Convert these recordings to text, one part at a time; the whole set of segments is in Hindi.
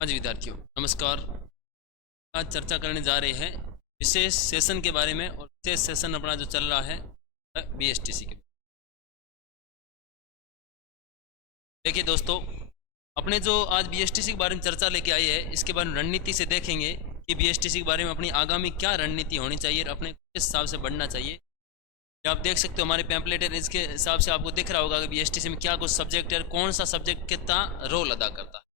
हाँ जी विद्यार्थियों, नमस्कार। आज चर्चा करने जा रहे हैं विशेष सेशन के बारे में। और विशेष सेशन अपना जो चल रहा है बीएसटीसी के। देखिए दोस्तों, अपने जो आज बीएसटीसी के बारे में चर्चा लेके आई है, इसके बारे में रणनीति से देखेंगे कि बीएसटीसी के बारे में अपनी आगामी क्या रणनीति होनी चाहिए और अपने किस हिसाब से बढ़ना चाहिए। ये आप देख सकते हो हमारे पैम्पलेट है, इसके हिसाब से आपको दिख रहा होगा कि बीएसटीसी में क्या कुछ सब्जेक्ट है और कौन सा सब्जेक्ट कितना रोल अदा करता है।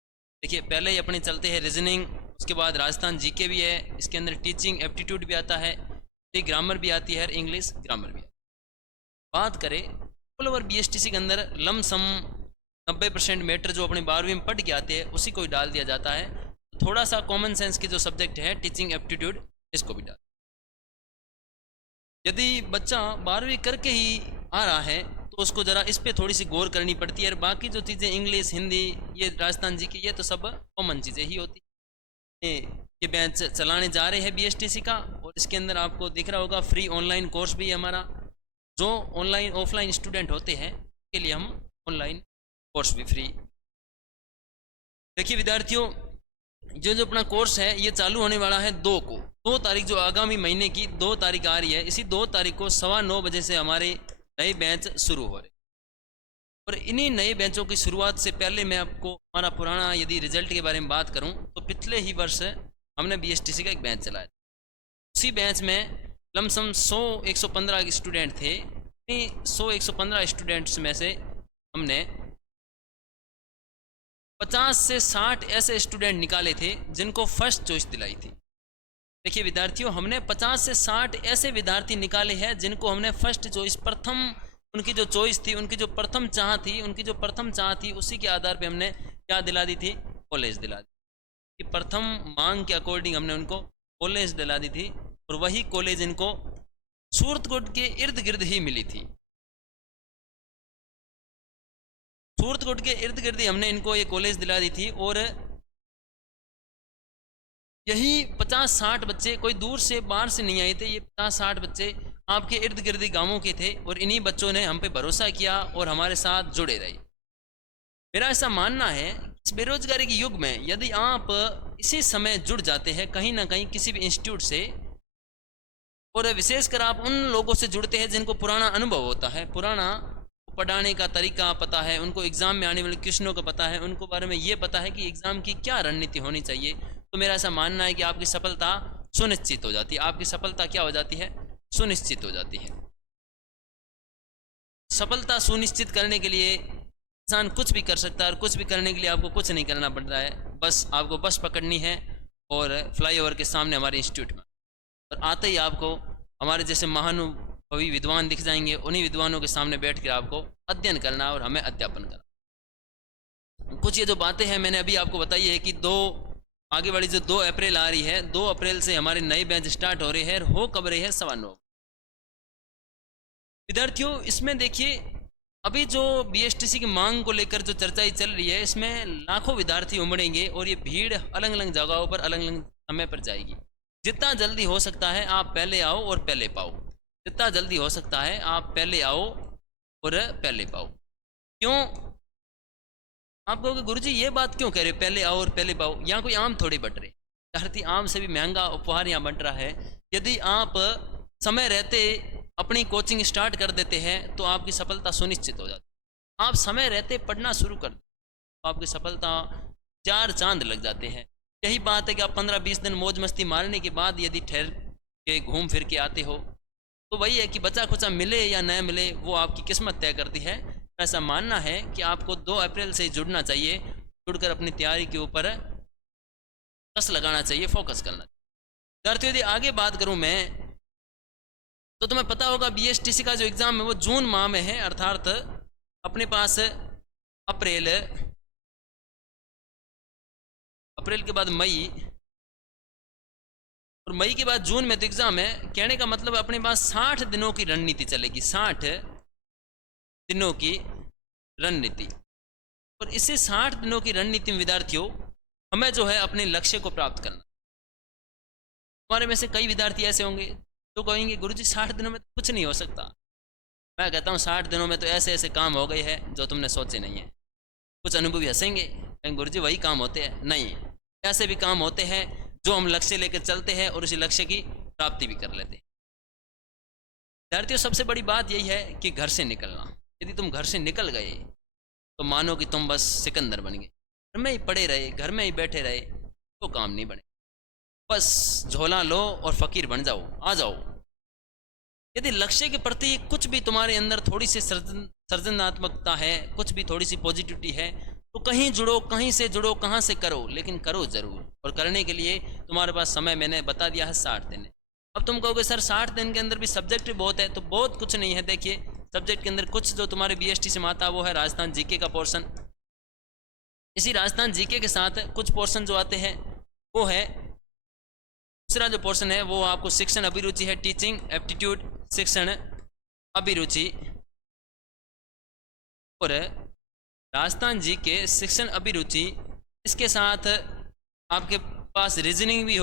देखिए, पहले ही अपने चलते हैं रीजनिंग, उसके बाद राजस्थान जीके भी है, इसके अंदर टीचिंग एप्टीट्यूड भी आता है, ग्रामर भी आती है और इंग्लिश ग्रामर भी आती है। बात करें ऑल ओवर बीएसटीसी के अंदर लमसम 90% मैटर जो अपने 12वीं में पढ़ के आते हैं उसी को ही डाल दिया जाता है। थोड़ा सा कॉमन सेंस के जो सब्जेक्ट है टीचिंग एप्टीट्यूड, इसको भी डाल। यदि बच्चा 12वीं करके ही आ रहा है तो उसको ज़रा इस पे थोड़ी सी गौर करनी पड़ती है। और बाकी जो चीज़ें इंग्लिश हिंदी, ये राजस्थान जी की, ये तो सब कॉमन चीज़ें ही होती है। ये बैच चलाने जा रहे हैं बीएसटीसी का, और इसके अंदर आपको दिख रहा होगा फ्री ऑनलाइन कोर्स भी है हमारा। जो ऑनलाइन ऑफलाइन स्टूडेंट होते हैं के लिए हम ऑनलाइन कोर्स भी फ्री। देखिए विद्यार्थियों, जो अपना कोर्स है ये चालू होने वाला है 2 तारीख, जो आगामी महीने की 2 तारीख आ रही है। इसी 2 तारीख को 9:15 बजे से हमारे नए बैच शुरू हो रहे। और इन्हीं नए बैचों की शुरुआत से पहले मैं आपको हमारा पुराना यदि रिजल्ट के बारे में बात करूं तो पिछले ही वर्ष हमने बीएसटीसी का एक बैच चलाया। उसी बैच में लमसम 100-115 स्टूडेंट थे। 100-115 स्टूडेंट्स में से हमने 50 से 60 ऐसे स्टूडेंट निकाले थे जिनको फर्स्ट चॉइस दिलाई थी। देखिए विद्यार्थियों, हमने 50 से 60 ऐसे विद्यार्थी निकाले हैं जिनको हमने फर्स्ट चॉइस, प्रथम उनकी जो चॉइस थी, उनकी जो प्रथम चाह थी, उसी के आधार पे हमने क्या दिला दी थी, कॉलेज दिला दी कि प्रथम मांग के अकॉर्डिंग हमने उनको कॉलेज दिला दी थी। और वही कॉलेज इनको सूरतकोट के इर्द गिर्द ही मिली थी। सूरतकोट के इर्द गिर्द ही हमने इनको ये कॉलेज दिला दी थी। और यही 50-60 बच्चे कोई दूर से बाहर से नहीं आए थे। ये 50-60 बच्चे आपके इर्द गिर्द गांवों के थे, और इन्हीं बच्चों ने हम पे भरोसा किया और हमारे साथ जुड़े रहे। मेरा ऐसा मानना है, इस बेरोजगारी के युग में यदि आप इसी समय जुड़ जाते हैं कहीं ना कहीं किसी भी इंस्टीट्यूट से, और विशेषकर आप उन लोगों से जुड़ते हैं जिनको पुराना अनुभव होता है, पुराना पढ़ाने का तरीका पता है, उनको एग्जाम में आने वाले क्वेश्चनों का पता है, उनको बारे में ये पता है कि एग्जाम की क्या रणनीति होनी चाहिए, तो मेरा ऐसा मानना है कि आपकी सफलता सुनिश्चित हो जाती है। आपकी सफलता क्या हो जाती है, सुनिश्चित हो जाती है। सफलता सुनिश्चित करने के लिए इंसान कुछ भी कर सकता है, और कुछ भी करने के लिए आपको कुछ नहीं करना पड़ रहा है। बस आपको बस पकड़नी है और फ्लाईओवर के सामने हमारे इंस्टीट्यूट में, और आते ही आपको हमारे जैसे महानुभवी विद्वान दिख जाएंगे। उन्हीं विद्वानों के सामने बैठ कर आपको अध्ययन करना और हमें अध्यापन करना। कुछ ये जो बातें हैं मैंने अभी आपको बताई है कि आगे वाली जो 2 अप्रैल आ रही है, 2 अप्रैल से हमारे नए बैच स्टार्ट हो रहे हैं। हो कब रहे हैं, 9:15। विद्यार्थियों, इसमें देखिए अभी जो बीएसटीसी की मांग को लेकर जो चर्चाएं चल रही है, इसमें लाखों विद्यार्थी उमड़ेंगे और ये भीड़ अलग अलग जगहों पर अलग अलग समय पर जाएगी। जितना जल्दी हो सकता है आप पहले आओ और पहले पाओ। जितना जल्दी हो सकता है आप पहले आओ और पहले पाओ। क्यों? आप कहोगे गुरुजी ये बात क्यों कह रहे हो, पहले आओ और पहले पाओ? यहाँ कोई आम थोड़ी बट रहे, धरती आम से भी महंगा उपहार यहाँ बट रहा है। यदि आप समय रहते अपनी कोचिंग स्टार्ट कर देते हैं तो आपकी सफलता सुनिश्चित हो जाती है। आप समय रहते पढ़ना शुरू कर देते तो आपकी सफलता 4 चांद लग जाते हैं। यही बात है कि आप 15-20 दिन मौज मस्ती मारने के बाद यदि ठहर के घूम फिर के आते हो तो वही है कि बचा खुचा मिले या न मिले वो आपकी किस्मत तय करती है। ऐसा मानना है कि आपको 2 अप्रैल से जुड़ना चाहिए, जुड़कर अपनी तैयारी के ऊपर कस लगाना चाहिए, फोकस करना चाहिए। विद्यार्थियों, यदि आगे बात करूं मैं तो तुम्हें पता होगा बीएसटीसी का जो एग्ज़ाम है वो जून माह में है, अर्थात अपने पास अप्रैल के बाद मई, और मई के बाद जून में तो एग्ज़ाम है। कहने का मतलब अपने पास 60 दिनों की रणनीति चलेगी, 60 दिनों की रणनीति। और इसी 60 दिनों की रणनीति में विद्यार्थियों हमें जो है अपने लक्ष्य को प्राप्त करना। हमारे में से कई विद्यार्थी ऐसे होंगे तो कहेंगे गुरुजी 60 दिनों में तो कुछ नहीं हो सकता। मैं कहता हूँ 60 दिनों में तो ऐसे ऐसे काम हो गए हैं जो तुमने सोचे नहीं है। कुछ अनुभवी हंसेंगे, कहेंगे गुरुजी वही काम होते हैं। नहीं, ऐसे भी काम होते हैं जो हम लक्ष्य लेकर चलते हैं और उसी लक्ष्य की प्राप्ति भी कर लेते हैं। विद्यार्थियों, सबसे बड़ी बात यही है कि घर से निकलना। यदि तुम घर से निकल गए तो मानो कि तुम बस सिकंदर बन गए, घर में ही पड़े रहे, घर में ही बैठे रहे, तो काम नहीं बने। बस झोला लो और फकीर बन जाओ, आ जाओ। यदि लक्ष्य के प्रति कुछ भी तुम्हारे अंदर थोड़ी सी सर्जनात्मकता है, कुछ भी थोड़ी सी पॉजिटिविटी है, तो कहीं जुड़ो, कहीं से जुड़ो, कहाँ से करो, लेकिन करो जरूर। और करने के लिए तुम्हारे पास समय मैंने बता दिया है 60 दिन। अब तुम कहोगे सर 60 दिन के अंदर भी सब्जेक्ट भी बहुत है, तो बहुत कुछ नहीं है। देखिए, सब्जेक्ट के अंदर कुछ जो तुम्हारे बीएसटी से आता है वो है राजस्थान जीके का पोर्शन। इसी राजस्थान जीके के साथ कुछ पोर्शन जो आते हैं वो है, दूसरा जो पोर्शन है वो आपको शिक्षण अभिरुचि है, टीचिंग एप्टीट्यूड शिक्षण अभिरुचि। और राजस्थान जी के शिक्षण अभिरुचि, इसके साथ आपके पास रीजनिंग भी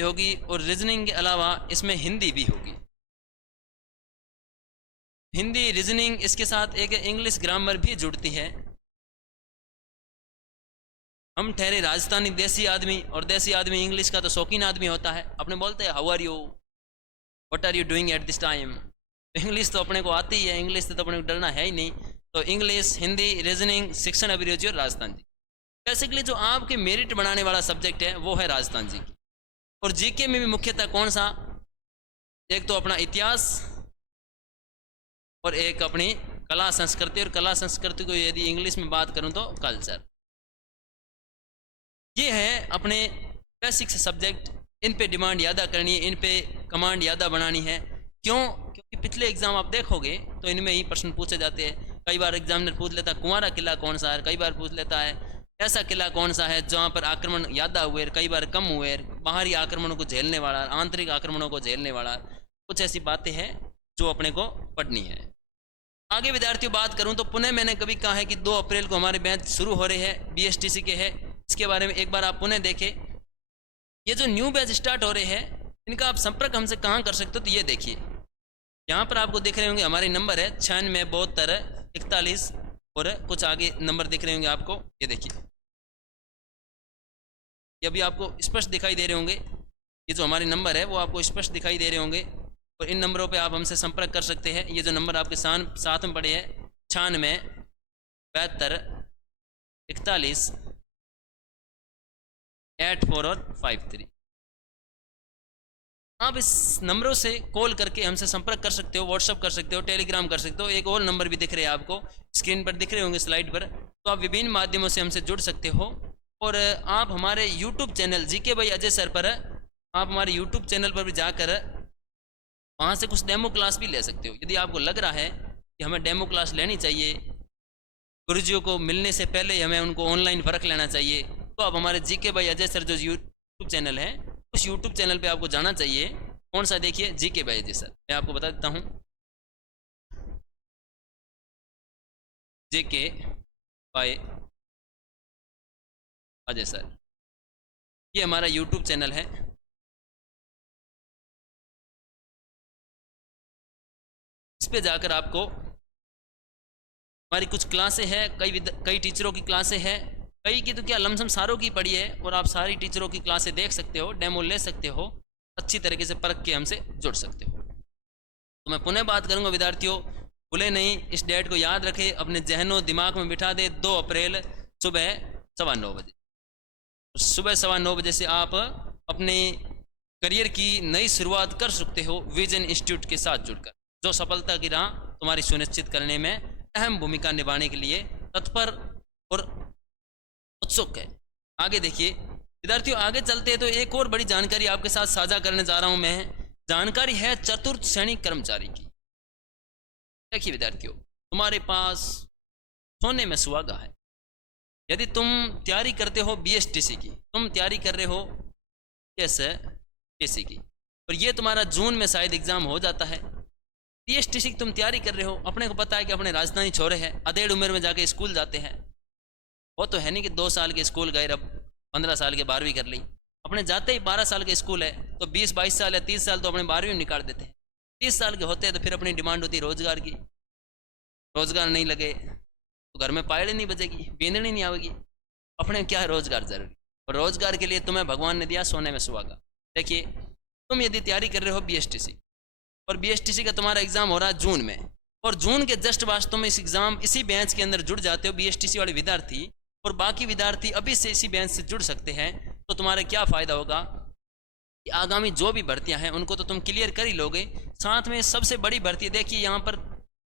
होगी, और रीजनिंग के अलावा इसमें हिंदी भी होगी। हिंदी, रीजनिंग, इसके साथ एक इंग्लिश ग्रामर भी जुड़ती है। हम ठहरे राजस्थानी देसी आदमी, और देसी आदमी इंग्लिश का तो शौकीन आदमी होता है। अपने बोलते हैं how are you, what are you doing at this time. English तो अपने को आती ही है, इंग्लिश से तो अपने को डरना है ही नहीं। तो इंग्लिश, हिंदी, रीजनिंग, शिक्षण अभिरुचि और राजस्थान जी। बेसिकली जो आपके मेरिट बनाने वाला सब्जेक्ट है वो है राजस्थान जी की। और जीके में भी मुख्यतः कौन सा, एक तो अपना इतिहास और एक अपनी कला संस्कृति। और कला संस्कृति को यदि इंग्लिश में बात करूं तो कल्चर। ये है अपने बेसिक सब्जेक्ट। इन पे डिमांड ज़्यादा करनी है, इन पे कमांड ज़्यादा बनानी है। क्यों? क्योंकि पिछले एग्जाम आप देखोगे तो इनमें ही प्रश्न पूछे जाते हैं। कई बार एग्जामिनर पूछ लेता है कुंवारा किला कौन सा है, कई बार पूछ लेता है ऐसा किला कौन सा है जहाँ पर आक्रमण ज़्यादा हुए, कई बार कम हुए, बाहरी आक्रमणों को झेलने वाला, आंतरिक आक्रमणों को झेलने वाला। कुछ ऐसी बातें हैं जो अपने को पढ़नी है। आगे विद्यार्थियों बात करूं तो पुनः मैंने कभी कहा है कि 2 अप्रैल को हमारे बैच शुरू हो रहे हैं, बीएसटीसी के है। इसके बारे में एक बार आप पुनः देखें। ये जो न्यू बैच स्टार्ट हो रहे हैं इनका आप संपर्क हमसे कहाँ कर सकते हो, तो ये देखिए यहाँ पर आपको दिख रहे होंगे हमारे नंबर है 967241, और कुछ आगे नंबर दिख रहे होंगे आपको, ये देखिए, ये अभी आपको स्पष्ट दिखाई दे रहे होंगे। ये जो हमारे नंबर है वो आपको स्पष्ट दिखाई दे रहे होंगे, और इन नंबरों पे आप हमसे संपर्क कर सकते हैं। ये जो नंबर आपके साथ में पड़े हैं 9672418453, आप इस नंबरों से कॉल करके हमसे संपर्क कर सकते हो, व्हाट्सअप कर सकते हो, टेलीग्राम कर सकते हो। एक और नंबर भी दिख रहे हैं आपको स्क्रीन पर, दिख रहे होंगे स्लाइड पर। तो आप विभिन्न माध्यमों से हमसे जुड़ सकते हो। और आप हमारे YouTube channel GK by Ajay sir पर, आप हमारे यूट्यूब चैनल पर भी जाकर वहाँ से कुछ डेमो क्लास भी ले सकते हो। यदि आपको लग रहा है कि हमें डेमो क्लास लेनी चाहिए, गुरुजियों को मिलने से पहले हमें उनको ऑनलाइन परख लेना चाहिए, तो आप हमारे जीके बाई अजय सर जो यूट्यूब चैनल है उस यूट्यूब चैनल पे आपको जाना चाहिए। कौन सा, देखिए जीके बाई अजय सर, मैं आपको बता देता हूँ, जीके बाई अजय सर, ये हमारा यूट्यूब चैनल है। इस पे जाकर आपको हमारी कुछ क्लासें हैं, कई टीचरों की क्लासें हैं, कई की तो क्या लमसम सारों की पड़ी है, और आप सारी टीचरों की क्लासें देख सकते हो, डेमो ले सकते हो, अच्छी तरीके से परख के हमसे जुड़ सकते हो। तो मैं पुनः बात करूंगा विद्यार्थियों, भूले नहीं, इस डेट को याद रखें, अपने जहनों दिमाग में बिठा दे। 2 अप्रैल सुबह 9:15 बजे, सुबह 9:15 बजे से आप अपने करियर की नई शुरुआत कर सकते हो विजन इंस्टीट्यूट के साथ जुड़कर, जो सफलता की राह तुम्हारी सुनिश्चित करने में अहम भूमिका निभाने के लिए तत्पर और उत्सुक है। आगे देखिए विद्यार्थियों, आगे चलते हैं तो एक और बड़ी जानकारी आपके साथ साझा करने जा रहा हूं मैं। जानकारी है चतुर्थ श्रेणी कर्मचारी की। देखिए विद्यार्थियों, तुम्हारे पास सोने में सुहागा है। यदि तुम तैयारी करते हो बीएसटीसी की, तुम तैयारी कर रहे हो एसटीसी की, और ये तुम्हारा जून में शायद एग्जाम हो जाता है। बीएसटीसी की तुम तैयारी कर रहे हो, अपने को पता है कि अपने राजधानी छोरे हैं, अधेड़ उम्र में जाके स्कूल जाते हैं। वो तो है नहीं कि 2 साल के स्कूल गए, अब 15 साल के 12वीं कर ली। अपने जाते ही 12 साल के स्कूल है, तो 20-22 साल या 30 साल तो अपने 12वीं में निकाल देते हैं। 30 साल के होते हैं तो फिर अपनी डिमांड होती है रोजगार की, रोजगार नहीं लगे तो घर में पायल नहीं बजेगी, बेंदनी नहीं आवेगी। अपने क्या है, रोजगार जरूरी। और रोजगार के लिए तुम्हें भगवान ने दिया सोने में सुहागा। देखिए, तुम यदि तैयारी कर रहे हो बीएसटीसी, और बीएसटीसी का तुम्हारा एग्जाम हो रहा है जून में, और जून के जस्ट बाद तुम इसी बैच के अंदर जुड़ जाते हो बीएसटीसी वाले विद्यार्थी, और बाकी विद्यार्थी अभी से इसी बैच से जुड़ सकते हैं, तो तुम्हारा क्या फ़ायदा होगा कि आगामी जो भी भर्तियां हैं उनको तो तुम क्लियर कर ही लोगे। साथ में सबसे बड़ी भर्ती देखिए यहाँ पर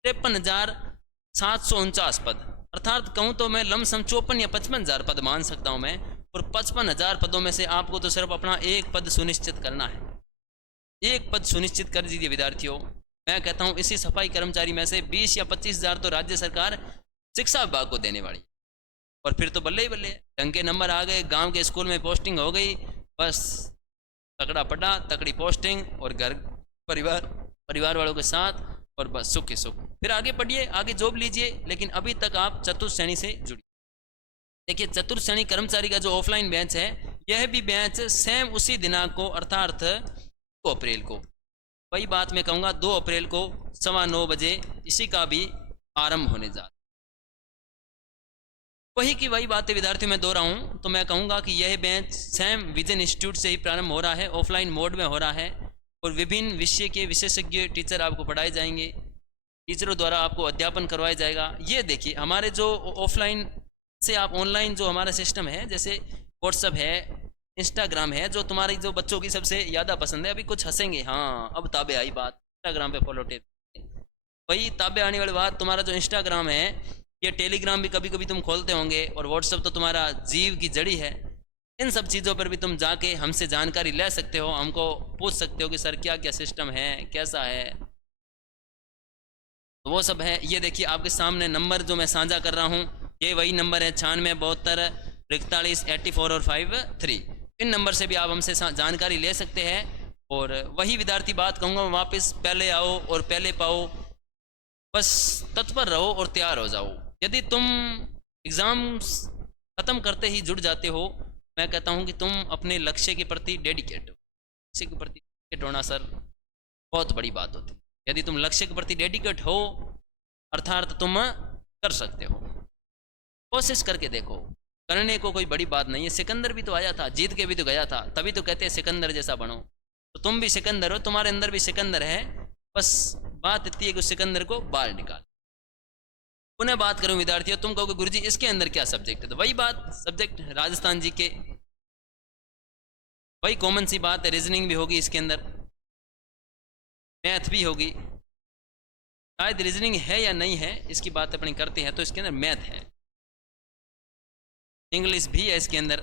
53,749 पद, अर्थात कहूँ तो मैं लमसम 54 या 55,000 पद मान सकता हूँ मैं। और 55,000 पदों में से आपको तो सिर्फ अपना एक पद सुनिश्चित करना है। एक पद सुनिश्चित कर दीजिए विद्यार्थियों। मैं कहता हूँ इसी सफाई कर्मचारी में से 20 या 25,000 तो राज्य सरकार शिक्षा विभाग को देने वाली, और फिर तो बल्ले ही बल्ले, ढंग के नंबर आ गए, गांव के स्कूल में पोस्टिंग हो गई, बस तकड़ा पटा तकड़ी पोस्टिंग, और घर परिवार वालों के साथ, और बस सुख ही सुख। फिर आगे पढ़िए, आगे जॉब लीजिए, लेकिन अभी तक आप चतुर्थ श्रेणी से जुड़िए। देखिए, चतुर्थ श्रेणी कर्मचारी का जो ऑफलाइन बैच है, यह भी बैच सेम उसी दिनांक को, अर्थात 2 अप्रैल को, वही बात मैं कहूँगा 2 अप्रैल को 9:15 बजे इसी का भी आरंभ होने जा रहा। वही की वही बातें विद्यार्थियों में दोहराऊं तो मैं कहूँगा कि यह बैच सैम विजन इंस्टीट्यूट से ही प्रारंभ हो रहा है, ऑफलाइन मोड में हो रहा है, और विभिन्न विषय के विशेषज्ञ टीचर आपको पढ़ाए जाएंगे, टीचरों द्वारा आपको अध्यापन करवाया जाएगा। ये देखिए, हमारे जो ऑफलाइन से आप ऑनलाइन जो हमारा सिस्टम है, जैसे व्हाट्सअप है, इंस्टाग्राम है, जो तुम्हारी जो बच्चों की सबसे ज़्यादा पसंद है, अभी कुछ हंसेंगे, हाँ अब ताबे आई बात, इंस्टाग्राम पे फॉलो टेप, वही ताबे आने वाली बात, तुम्हारा जो इंस्टाग्राम है, ये टेलीग्राम भी कभी कभी तुम खोलते होंगे, और व्हाट्सअप तो तुम्हारा जीव की जड़ी है। इन सब चीज़ों पर भी तुम जाके हमसे जानकारी ले सकते हो, हमको पूछ सकते हो कि सर क्या क्या सिस्टम है, कैसा है, तो वो सब है। ये देखिए आपके सामने नंबर जो मैं साझा कर रहा हूँ, ये वही नंबर है 9672 41 84 और 53। इन नंबर से भी आप हमसे जानकारी ले सकते हैं। और वही विद्यार्थी बात कहूँगा वापस, पहले आओ और पहले पाओ, बस तत्पर रहो और तैयार हो जाओ। यदि तुम एग्ज़ाम ख़त्म करते ही जुड़ जाते हो, मैं कहता हूँ कि तुम अपने लक्ष्य के प्रति डेडिकेट हो। लक्ष्य के प्रति डेडिकेट होना सर बहुत बड़ी बात होती है। यदि तुम लक्ष्य के प्रति डेडिकेट हो, अर्थात तुम कर सकते हो। कोशिश करके देखो, करने को कोई बड़ी बात नहीं है। सिकंदर भी तो आया था, जीत के भी तो गया था, तभी तो कहते हैं सिकंदर जैसा बनो। तो तुम भी सिकंदर हो, तुम्हारे अंदर भी सिकंदर है, बस बात इतनी है कि उस सिकंदर को बाहर निकाल। पुनः बात करूं विद्यार्थियों, तुम कहोगे गुरुजी इसके अंदर क्या सब्जेक्ट है, तो वही बात, सब्जेक्ट राजस्थान जी के, वही कॉमन सी बात है। रीजनिंग भी होगी इसके अंदर, मैथ भी होगी, शायद रीजनिंग है या नहीं है इसकी बात अपनी करते हैं, तो इसके अंदर मैथ है, इंग्लिश भी है इसके अंदर,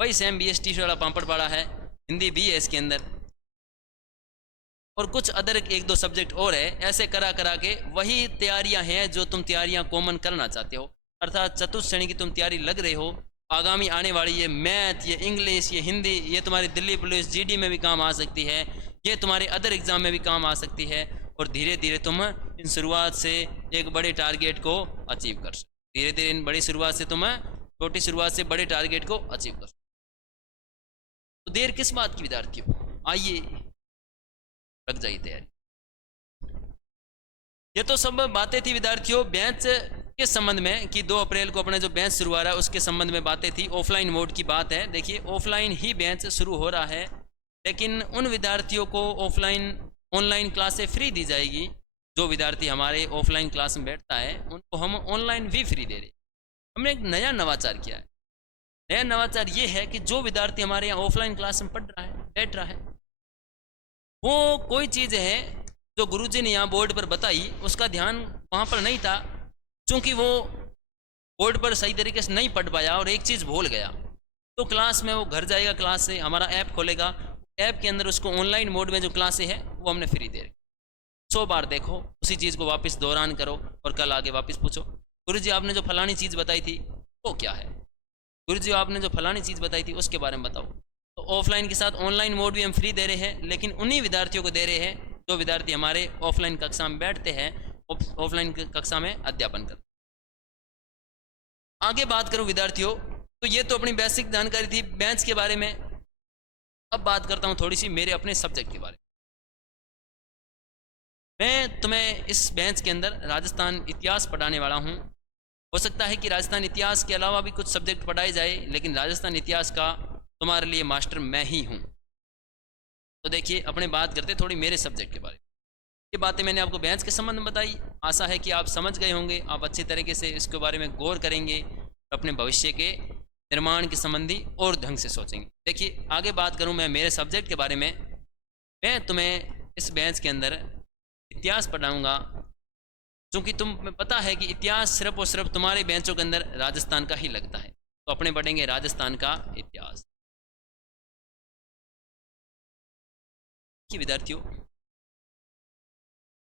वही सेम BST वाला पापड़ पड़ा है, हिंदी भी है इसके अंदर, और कुछ अदर 1-2 सब्जेक्ट और है। ऐसे करा के वही तैयारियां हैं जो तुम तैयारियां कॉमन करना चाहते हो, अर्थात चतुर्थ श्रेणी की तुम तैयारी लग रहे हो। आगामी आने वाली ये मैथ, ये इंग्लिश, ये हिंदी, ये तुम्हारी दिल्ली पुलिस GD में भी काम आ सकती है, ये तुम्हारे अदर एग्जाम में भी काम आ सकती है, और धीरे धीरे तुम इन शुरुआत से एक बड़े टारगेट को अचीव कर सकते। धीरे धीरे इन बड़ी शुरुआत से तुम छोटी शुरुआत से बड़े टारगेट को अचीव कर सकते। तो देर किस बात की विद्यार्थियों, आइए लग जाइए तैयारी। ये तो सब बातें थी विद्यार्थियों बैच के संबंध में, कि 2 अप्रैल को अपना जो बैच शुरू हो रहा है उसके संबंध में बातें थी। ऑफलाइन मोड की बात है। देखिए, ऑफलाइन ही बैच शुरू हो रहा है, लेकिन उन विद्यार्थियों को ऑनलाइन क्लासें फ्री दी जाएगी। जो विद्यार्थी हमारे ऑफलाइन क्लास में बैठता है उनको हम ऑनलाइन भी फ्री दे रहे। हमने एक नया नवाचार किया है। नया नवाचार ये है कि जो विद्यार्थी हमारे यहाँ ऑफलाइन क्लास में पढ़ रहा है, बैठ रहा है, वो कोई चीज़ है जो गुरुजी ने यहाँ बोर्ड पर बताई, उसका ध्यान वहाँ पर नहीं था, क्योंकि वो बोर्ड पर सही तरीके से नहीं पढ़ पाया और एक चीज़ भूल गया, तो क्लास में वो घर जाएगा, क्लास से हमारा ऐप खोलेगा, ऐप के अंदर उसको ऑनलाइन मोड में जो क्लासें हैं वो हमने फ्री दे रही। 100 बार देखो, उसी चीज़ को वापस दोहरान करो, और कल आगे वापस पूछो, गुरुजी आपने जो फलानी चीज़ बताई थी वो क्या है, गुरुजी आपने जो फलानी चीज़ बताई थी उसके बारे में बताओ। तो ऑफलाइन के साथ ऑनलाइन मोड भी हम फ्री दे रहे हैं, लेकिन उन्हीं विद्यार्थियों को दे रहे हैं जो विद्यार्थी हमारे ऑफलाइन कक्षा में बैठते हैं, ऑफलाइन कक्षा में अध्यापन करते। आगे बात करूं विद्यार्थियों, तो ये तो अपनी बेसिक जानकारी थी बैच के बारे में। अब बात करता हूं थोड़ी सी मेरे अपने सब्जेक्ट के बारे में। मैं तुम्हें इस बैच के अंदर राजस्थान इतिहास पढ़ाने वाला हूं, हो सकता है कि राजस्थान इतिहास के अलावा भी कुछ सब्जेक्ट पढ़ाए जाए, लेकिन राजस्थान इतिहास का तुम्हारे लिए मास्टर मैं ही हूँ। तो देखिए अपने बात करते थोड़ी मेरे सब्जेक्ट के बारे में। ये बातें मैंने आपको बैंच के संबंध में बताई, आशा है कि आप समझ गए होंगे, आप अच्छी तरीके से इसके बारे में गौर करेंगे और अपने भविष्य के निर्माण के संबंधी और ढंग से सोचेंगे। देखिए आगे बात करूं मैं मेरे सब्जेक्ट के बारे में, मैं तुम्हें इस बैच के अंदर इतिहास पढ़ाऊंगा, क्योंकि तुम्हें पता है कि इतिहास सिर्फ और सिर्फ तुम्हारे बेंचों के अंदर राजस्थान का ही लगता है। तो अपने पढ़ेंगे राजस्थान का इतिहास। कि विद्यार्थियों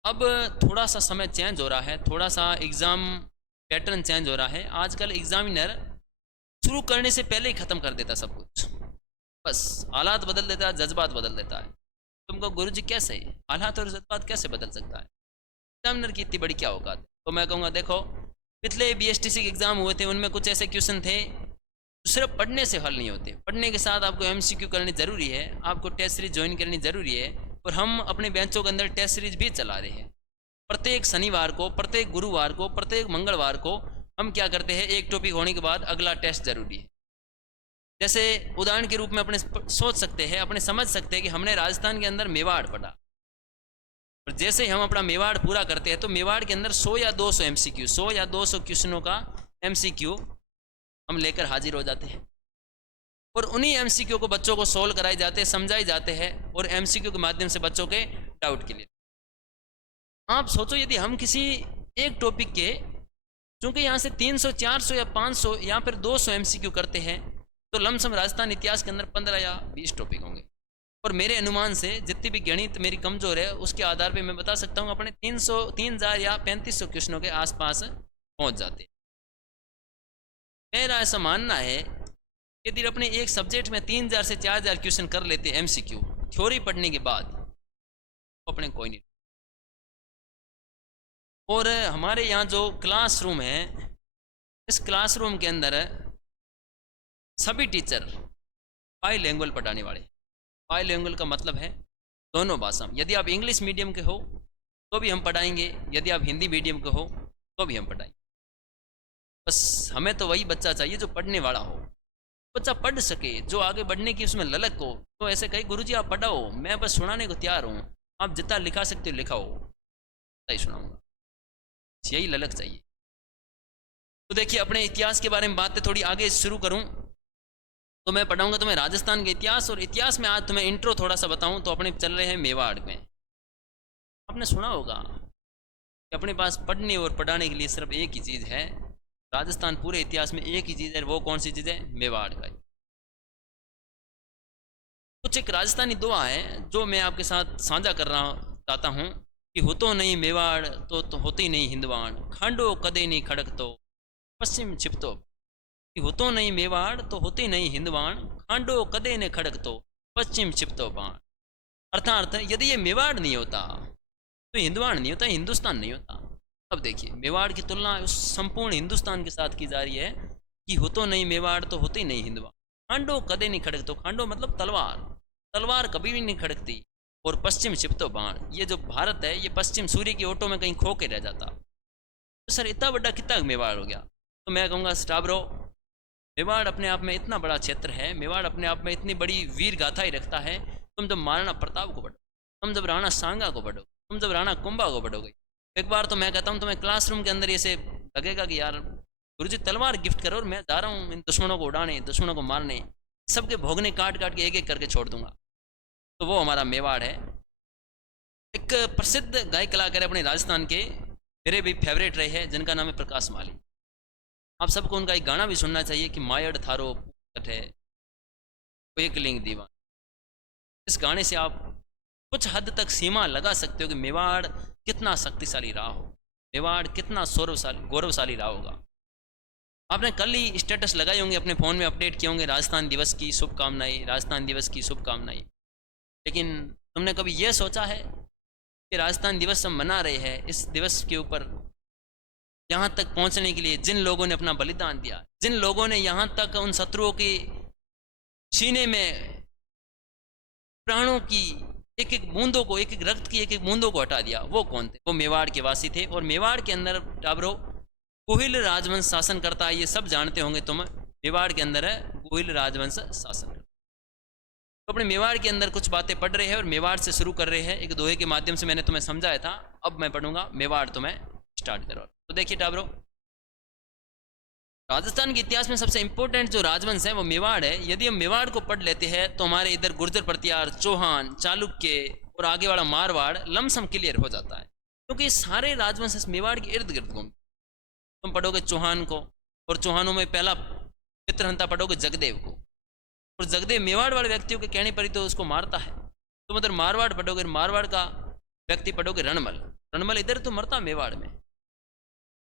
अब थोड़ा सा समय चेंज हो रहा है, थोड़ा सा एग्ज़ाम पैटर्न चेंज हो रहा है। आजकल एग्जामिनर शुरू करने से पहले ही ख़त्म कर देता सब कुछ, बस हालात बदल देता है, जज्बात बदल देता है। तुमको गुरुजी कैसे हालात और जज्बात कैसे बदल सकता है, एग्जामिनर की इतनी बड़ी क्या औकात है। तो मैं कहूँगा देखो पिछले बीएसटीसी के एग्ज़ाम हुए थे, उनमें कुछ ऐसे क्वेश्चन थे जो सिर्फ पढ़ने से हल नहीं होते, पढ़ने के साथ आपको एमसीक्यू करनी ज़रूरी है, आपको टेस्ट सीरीज ज्वाइन करनी ज़रूरी है। और हम अपने बेंचों के अंदर टेस्ट सीरीज भी चला रहे हैं। प्रत्येक शनिवार को, प्रत्येक गुरुवार को, प्रत्येक मंगलवार को हम क्या करते हैं, एक टॉपिक होने के बाद अगला टेस्ट जरूरी है। जैसे उदाहरण के रूप में अपने सोच सकते हैं, अपने समझ सकते हैं कि हमने राजस्थान के अंदर मेवाड़ पढ़ा, और जैसे हम अपना मेवाड़ पूरा करते हैं तो मेवाड़ के अंदर 100 या 200 एमसीक्यू, 100 या 200 क्वेश्चनों का एमसीक्यू हम लेकर हाजिर हो जाते हैं, और उन्हीं एमसीक्यू को बच्चों को सोल्व कराए जाते हैं, समझाए जाते हैं, और एमसीक्यू के माध्यम से बच्चों के डाउट के लिए। आप सोचो यदि हम किसी एक टॉपिक के, चूंकि यहाँ से 300, 400 या 500 या फिर 200 एमसीक्यू करते हैं, तो लमसम राजस्थान इतिहास के अंदर 15 या 20 टॉपिक होंगे। और मेरे अनुमान से जितनी भी गणित मेरी कमजोर है उसके आधार पे मैं बता सकता हूँ अपने 3000 या 3500 क्वेश्चनों के आसपास पहुँच जाते। मेरा ऐसा मानना है यदि अपने एक सब्जेक्ट में 3000 से 4000 क्वेश्चन कर लेते एमसीक्यू थ्योरी पढ़ने के बाद, तो अपने कोई नहीं। और हमारे यहाँ जो क्लासरूम है, इस क्लासरूम के अंदर सभी टीचर बाईलिंगुअल पढ़ाने वाले। बाईलिंगुअल का मतलब है दोनों भाषा। यदि आप इंग्लिश मीडियम के हो तो भी हम पढ़ाएंगे, यदि आप हिंदी मीडियम के हो तो भी हम पढ़ाएंगे। बस हमें तो वही बच्चा चाहिए जो पढ़ने वाला हो, बच्चा पढ़ सके, जो आगे बढ़ने की उसमें ललक हो। तो ऐसे कहीं गुरुजी आप पढ़ाओ, मैं बस सुनाने को तैयार हूँ, आप जितना लिखा सकते हो लिखाओ, सही सुनाऊंगा, यही ललक चाहिए। तो देखिए अपने इतिहास के बारे में बातें थोड़ी आगे शुरू करूं तो मैं पढ़ाऊंगा तुम्हें राजस्थान के इतिहास। और इतिहास में आज तुम्हें इंट्रो थोड़ा सा बताऊं तो अपने चल रहे हैं मेवाड़ में। आपने सुना होगा कि अपने पास पढ़ने और पढ़ाने के लिए सिर्फ एक ही चीज़ है, राजस्थान पूरे इतिहास में एक ही चीज़ है, वो कौन सी चीज़ है, मेवाड़ का। कुछ एक राजस्थानी दुआ है जो मैं आपके साथ साझा करना चाहता हूँ कि हो तो नहीं मेवाड़ तो होती नहीं हिंदवाड़, खांडो कदे नहीं खड़क तो पश्चिम छिपतो। कि हो तो नहीं मेवाड़ तो होती नहीं हिंदवाड़, खांडो कदे ने खड़क तो पश्चिम छिपतो बाण। अर्थात यदि ये मेवाड़ नहीं होता तो हिंदवाड़ नहीं होता, हिंदुस्तान नहीं होता। अब देखिए मेवाड़ की तुलना उस संपूर्ण हिंदुस्तान के साथ की जा रही है कि हो तो नहीं मेवाड़ तो होती नहीं हिंदवाड़, खांडो कदे नहीं खड़क तो, खांडो मतलब तलवार, तलवार कभी भी नहीं खड़कती, और पश्चिम छिपतो बाण, ये जो भारत है ये पश्चिम सूर्य की ओटो में कहीं खो के रह जाता। तो सर इतना बड़ा कितना मेवाड़ हो गया। तो मैं कहूँगा स्टाब्रो, मेवाड़ अपने आप में इतना बड़ा क्षेत्र है, मेवाड़ अपने आप में इतनी बड़ी वीर गाथा ही रखता है। तुम जब महाराणा प्रताप को पढ़ो, तुम जब राणा सांगा को पढ़ो, तुम जब राणा कुंभा को पढ़ोगे, एक बार तो मैं कहता हूँ तुम्हें क्लासरूम के अंदर ऐसे लगेगा कि यार गुरुजी तलवार गिफ्ट करो और मैं जा रहा हूँ इन दुश्मनों को उड़ाने, दुश्मनों को मारने, सबके भोगने काट काट के एक एक करके छोड़ दूंगा। तो वो हमारा मेवाड़ है। एक प्रसिद्ध गायक कलाकार अपने राजस्थान के, मेरे भी फेवरेट रहे हैं, जिनका नाम है प्रकाश माली। आप सबको उनका एक गाना भी सुनना चाहिए कि मायड़ थारो पूत है एक लिंग दीवान। इस गाने से आप कुछ हद तक सीमा लगा सकते हो कि मेवाड़ कितना शक्तिशाली रहा हो, मेवाड़ कितना गौरवशाली रहा होगा। आपने कल ही स्टेटस लगाए होंगे, अपने फ़ोन में अपडेट किए होंगे, राजस्थान दिवस की शुभकामनाएं, राजस्थान दिवस की शुभकामनाएं। लेकिन तुमने कभी यह सोचा है कि राजस्थान दिवस हम मना रहे हैं, इस दिवस के ऊपर यहाँ तक पहुँचने के लिए जिन लोगों ने अपना बलिदान दिया, जिन लोगों ने यहाँ तक उन शत्रुओं के सीने में प्राणों की एक एक बूंदों को, एक एक रक्त की एक एक बूंदों को हटा दिया, वो कौन थे? वो मेवाड़ के वासी थे। और मेवाड़ के अंदर टाबरो गोहिल राजवंश शासन करता है, ये सब जानते होंगे तुम। मेवाड़ के अंदर है गोहिल राजवंश शासन करता है। तो अपने मेवाड़ के अंदर कुछ बातें पढ़ रहे हैं और मेवाड़ से शुरू कर रहे हैं। एक दोहे के माध्यम से मैंने तुम्हें समझाया था, अब मैं पढ़ूंगा मेवाड़, तुम्हें स्टार्ट करो। तो देखिए टाबरो, राजस्थान के इतिहास में सबसे इंपॉर्टेंट जो राजवंश है वो मेवाड़ है। यदि हम मेवाड़ को पढ़ लेते हैं तो हमारे इधर गुर्जर प्रतिहार, चौहान, चालुक्य और आगे वाला मारवाड़ लमसम क्लियर हो जाता है, क्योंकि सारे राजवंश इस मेवाड़ के इर्द गिर्द घूमते। तुम पढ़ोगे चौहान को, और चौहानों में पहला पितृहंता पढ़ोगे जगदेव को, और जगदेव मेवाड़ वाले व्यक्तियों के कहने पर ही तो उसको मारता है। तुम उधर मारवाड़ पढ़ोगे, मारवाड़ का व्यक्ति पढ़ोगे रणमल, रणमल इधर तो मरता मेवाड़ में।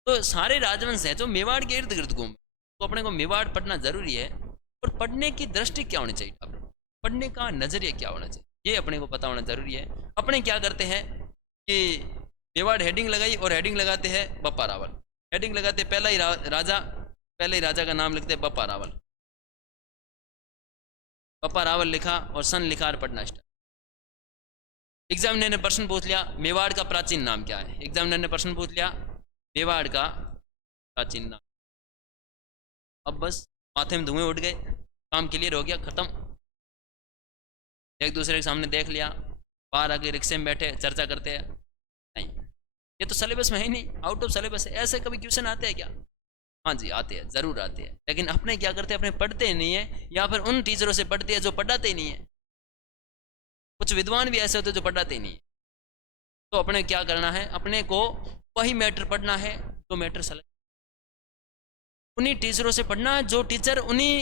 तो सारे राजवंश हैं जो मेवाड़ के इर्द गिर्द घूम, तो अपने को मेवाड़ पढ़ना जरूरी है। और पढ़ने की दृष्टि क्या होनी चाहिए, पढ़ने का नजरिया क्या होना चाहिए, ये अपने को पता होना जरूरी है। अपने क्या करते हैं कि मेवाड़ हेडिंग लगाई, और हेडिंग लगाते हैं बप्पा रावल, हेडिंग लगाते पहला ही राजा, पहले ही राजा का नाम लिखते हैं बप्पा रावल। बप्पा रावल लिखा और सन लिखा और पढ़ना स्टार्ट। एग्जामिनर ने प्रश्न पूछ लिया मेवाड़ का प्राचीन नाम क्या है, एग्जामिनर ने प्रश्न पूछ लिया मेवाड़ का प्राचीन नाम। अब बस माथे में धुएं उठ गए, काम क्लियर हो गया, खत्म। एक दूसरे के सामने देख लिया, बाहर आके रिक्शे में बैठे चर्चा करते हैं, नहीं ये तो सिलेबस में है ही नहीं, आउट ऑफ सिलेबस है। ऐसे कभी क्वेश्चन आते हैं क्या? हाँ जी आते हैं, जरूर आते हैं, लेकिन अपने क्या करते हैं, अपने पढ़ते ही नहीं है, या फिर उन टीचरों से पढ़ते हैं जो पढ़ाते ही नहीं है। कुछ विद्वान भी ऐसे होते हैं जो पढ़ाते ही नहीं है। तो अपने क्या करना है, अपने को वही मैटर पढ़ना है जो मैटर सेलेक्ट, उन्हीं टीचरों से पढ़ना जो टीचर उन्हीं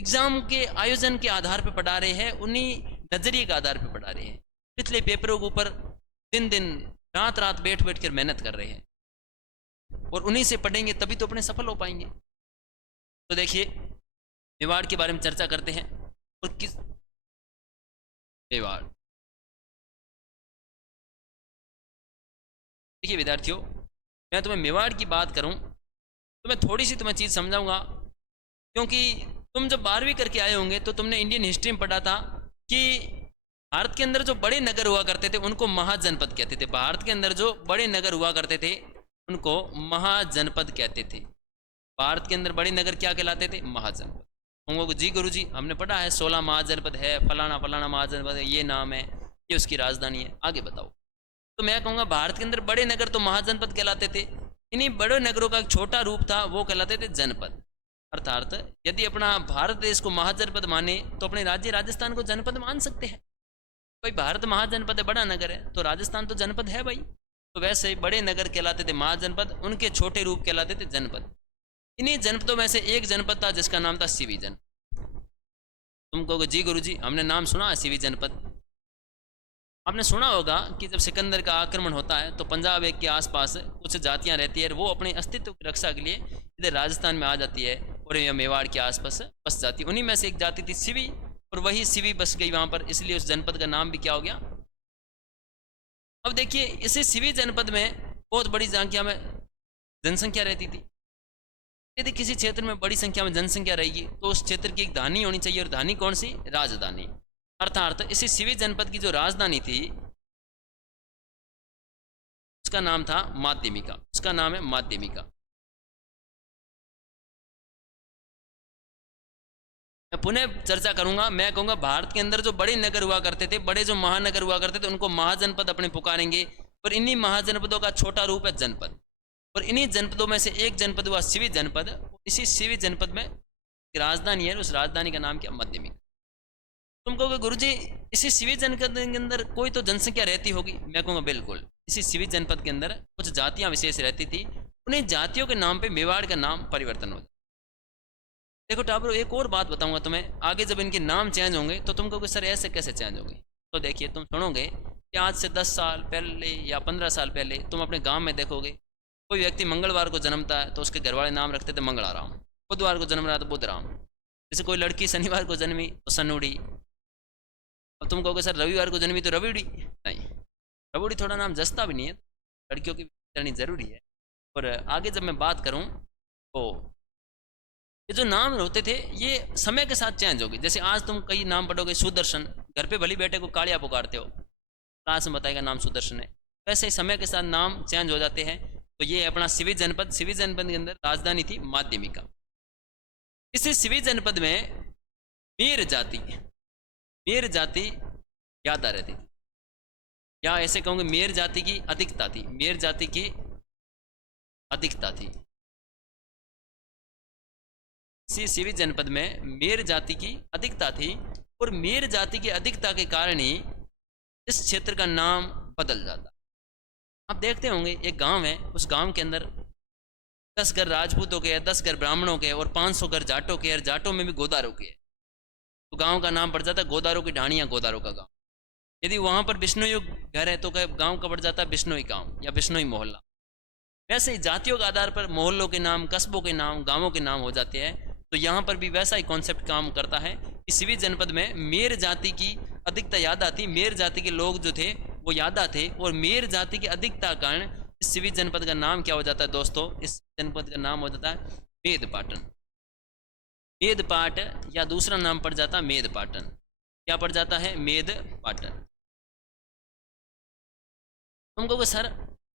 एग्जाम के आयोजन के आधार पर पढ़ा रहे हैं, उन्हीं नजरिए के आधार पर पढ़ा रहे हैं। पिछले पेपरों के ऊपर दिन दिन रात रात बैठ बैठ कर मेहनत कर रहे हैं, और उन्हीं से पढ़ेंगे तभी तो अपने सफल हो पाएंगे। तो देखिए मेवाड़ के बारे में चर्चा करते हैं। और किस मेवाड़, देखिए विद्यार्थियों, मैं तुम्हें मेवाड़ की बात करूं तो मैं थोड़ी सी तुम्हें चीज़ समझाऊंगा, क्योंकि तुम जब 12वीं करके आए होंगे तो तुमने इंडियन हिस्ट्री में पढ़ा था कि भारत के अंदर जो बड़े नगर हुआ करते थे उनको महाजनपद कहते थे। भारत के अंदर जो बड़े नगर हुआ करते थे उनको महाजनपद कहते थे। भारत के अंदर बड़े नगर क्या कहलाते थे? महाजनपद। होंगे जी गुरु जी हमने पढ़ा है 16 महाजनपद है, फलाना फलाना महाजनपद है, ये नाम है, ये उसकी राजधानी है, आगे बताओ। तो मैं कहूँगा भारत के अंदर बड़े नगर तो महाजनपद कहलाते थे, इन्हीं बड़े नगरों का एक छोटा रूप था वो कहलाते थे जनपद। अर्थात यदि अपना भारत देश को महाजनपद माने तो अपने राज्य राजस्थान को जनपद मान सकते हैं। भाई भारत महाजनपद है, बड़ा नगर है, तो राजस्थान तो जनपद है भाई। तो वैसे ही बड़े नगर कहलाते थे महाजनपद, उनके छोटे रूप कहलाते थे जनपद। इन्हीं जनपदों में से एक जनपद था जिसका नाम था सिवी जनपद। तुम कहोगे जी गुरु जी हमने नाम सुना है सिवी जनपद। आपने सुना होगा कि जब सिकंदर का आक्रमण होता है तो पंजाब एक के आसपास कुछ जातियां रहती है, वो अपने अस्तित्व की रक्षा के लिए इधर राजस्थान में आ जाती है और यह मेवाड़ के आसपास बस जाती है। उन्हीं में से एक जाति थी सिवी, और वही सिवी बस गई वहां पर, इसलिए उस जनपद का नाम भी क्या हो गया। अब देखिए इसी सिवी जनपद में बहुत बड़ी संख्या में जनसंख्या रहती थी। यदि किसी क्षेत्र में बड़ी संख्या में जनसंख्या रहेगी तो उस क्षेत्र की एक धानी होनी चाहिए, और धानी कौन सी? राजधानी। अर्थात इसी सिवी जनपद की जो राजधानी थी उसका नाम था माध्यमिका, उसका नाम है माध्यमिका। मैं पुनः चर्चा करूंगा, मैं कहूंगा भारत के अंदर जो बड़े नगर हुआ करते थे, बड़े जो महानगर हुआ करते थे उनको महाजनपद अपने पुकारेंगे, और इन्हीं महाजनपदों का छोटा रूप है जनपद। और इन्हीं जनपदों में से एक जनपद हुआ सिवी जनपद। इसी सिवी जनपद में राजधानी है, उस राजधानी का नाम क्या? माध्यमिका। तुम कहोगे गुरुजी इसी सिवी जनपद के अंदर कोई तो जनसंख्या रहती होगी। मैं कहूँगा बिल्कुल, इसी सिवी जनपद के अंदर कुछ जातियां विशेष रहती थी, उन्हीं जातियों के नाम पे मेवाड़ का नाम परिवर्तन हो जाए। देखो टाबरो एक और बात बताऊंगा तुम्हें, आगे जब इनके नाम चेंज होंगे तो तुम कहोगे सर ऐसे कैसे चेंज होंगे। तो देखिए तुम सुनोगे कि आज से 10 साल पहले या 15 साल पहले तुम अपने गाँव में देखोगे कोई व्यक्ति मंगलवार को जन्मता है तो उसके घर वाले नाम रखते थे मंगलाराम, बुधवार को जन्म रहा तो बुधराम, जैसे कोई लड़की शनिवार को जन्मी तो सनुड़ी। अब तुम कहोगे सर रविवार को जन्मी तो रविड़ी, नहीं, रविड़ी थोड़ा नाम जस्ता भी नहीं है, लड़कियों की करनी जरूरी है। और आगे जब मैं बात करूं तो ये जो नाम होते थे ये समय के साथ चेंज हो गए। जैसे आज तुम कई नाम पढ़ोगे सुदर्शन, घर पे भली बेटे को कालिया पुकारते हो, क्लास में बताएगा नाम सुदर्शन है। वैसे ही समय के साथ नाम चेंज हो जाते हैं। तो ये है अपना सिवी जनपद। सिवी जनपद के अंदर राजधानी थी माध्यमिका। इसी सिवी जनपद में मेर जाति ज्यादा रहती थी, या ऐसे कहूंगे मेर जाति की अधिकता थी। मेर जाति की अधिकता थी। इसी सिवी जनपद में मेर जाति की अधिकता थी, और मेर जाति की अधिकता के कारण ही इस क्षेत्र का नाम बदल जाता। आप देखते होंगे एक गांव है, उस गांव के अंदर 10 घर राजपूतों के हैं, 10 घर ब्राह्मणों के और 500 घर जाटों के, और जाटों में भी गोदारों के है। तो गांव का नाम पड़ जाता है गोदारों की ढाणी या गोदारों का गांव। यदि वहां पर बिश्नोई घर है तो गांव का पड़ जाता है बिश्नोई गांव या बिश्नोई मोहल्ला। वैसे ही जातियों के आधार पर मोहल्लों के नाम, कस्बों के नाम, गांवों के नाम हो जाते हैं। तो यहाँ पर भी वैसा ही कॉन्सेप्ट काम करता है। इस सिवी जनपद में मेर जाति की अधिकता ज्यादा थी। मेर जाति के लोग जो थे वो ज्यादा थे, और मेर जाति की अधिकता कारण इस सिवी जनपद का नाम क्या हो जाता है दोस्तों? इस जनपद का नाम हो जाता है मेदपाटन। मेदपाट, या दूसरा नाम पड़ जाता है मेदपाटन। क्या पड़ जाता है? मेदपाटन। तुम कहोगे सर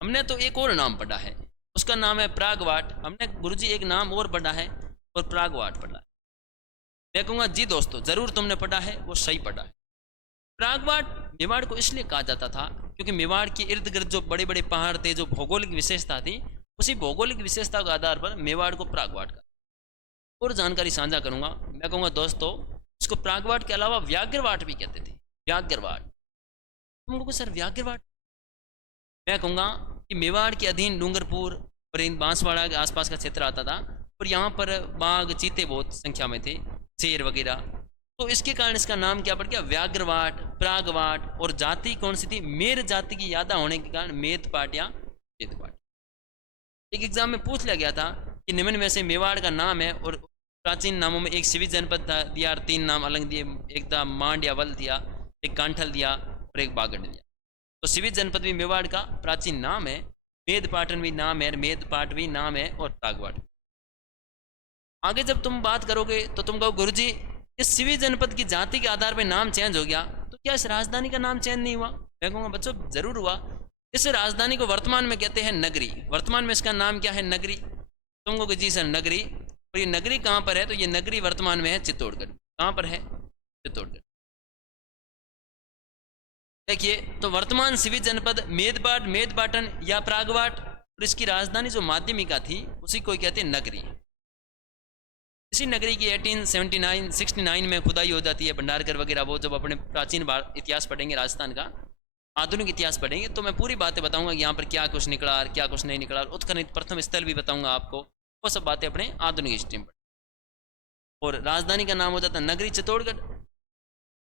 हमने तो एक और नाम पढ़ा है, उसका नाम है प्रागवाट। हमने गुरुजी एक नाम और पढ़ा है और प्रागवाट पढ़ा है। मैं कहूँगा जी दोस्तों जरूर तुमने पढ़ा है, वो सही पढ़ा है। प्रागवाट मेवाड़ को इसलिए कहा जाता था क्योंकि मेवाड़ के इर्द गिर्द जो बड़े बड़े पहाड़ थे, जो भौगोलिक विशेषता थी, उसी भौगोलिक विशेषता के आधार पर मेवाड़ को प्रागवाट का और जानकारी साझा करूंगा। मैं कहूँगा दोस्तों इसको प्रागवाट के अलावा व्याघ्रवाट भी कहते थे। व्याघ्रवाट, तुम कहोगे सर व्याघ्रवाट? मैं कहूँगा कि मेवाड़ के अधीन डूंगरपुर और इन बांसवाड़ा के आसपास का क्षेत्र आता था, और यहाँ पर बाघ चीते बहुत संख्या में थे, शेर वगैरह। तो इसके कारण इसका नाम क्या पड़ गया? व्याघ्रवाट, प्रागवाट। और जाति कौन सी थी? मेर जाति की ज्यादा होने के कारण मेदपाट या मेदपाट। एक एग्जाम में पूछ लिया गया था कि निम्न में से मेवाड़ का नाम है, और प्राचीन नामों में एक सिवी जनपद दिया, 3 नाम अलग दिए। एक था मांड या वल दिया, एक कांठल दिया और एक बागड़ दिया। तो सिवी जनपद भी मेवाड़ का प्राचीन नाम है, मेदपाटन भी नाम है, मेदपाट भी नाम है, और प्रागवाट। आगे जब तुम बात करोगे तो तुम कहो गुरुजी इस सिवी जनपद की जाति के आधार पर नाम चेंज हो गया, तो क्या इस राजधानी का नाम चेंज नहीं हुआ? मैं कहूँगा बच्चों जरूर हुआ। इस राजधानी को वर्तमान में कहते हैं नगरी। वर्तमान में इसका नाम क्या है? नगरी। तुम कहोगे जी सर नगरी, और ये नगरी कहाँ पर है? तो ये नगरी वर्तमान में है चित्तौड़गढ़। कहाँ पर है? चित्तौड़गढ़। देखिए तो वर्तमान सिवी जनपद मेदपाट, मेदपाटन या प्रागवाट, और इसकी राजधानी जो माध्यमिका थी उसी को कहते हैं नगरी। इसी नगरी की 1869 में खुदाई हो जाती है। भंडारकर वगैरह वो जब अपने प्राचीन इतिहास पढ़ेंगे राजस्थान का, आधुनिक इतिहास पढ़ेंगे, तो मैं पूरी बातें बताऊंगा कि यहाँ पर क्या कुछ निकला और क्या कुछ नहीं निकला। उत्खनन प्रथम स्थल भी बताऊंगा आपको, वो सब बातें अपने आधुनिक हिस्ट्री में। और राजधानी का नाम हो जाता है नगरी चित्तौड़गढ़।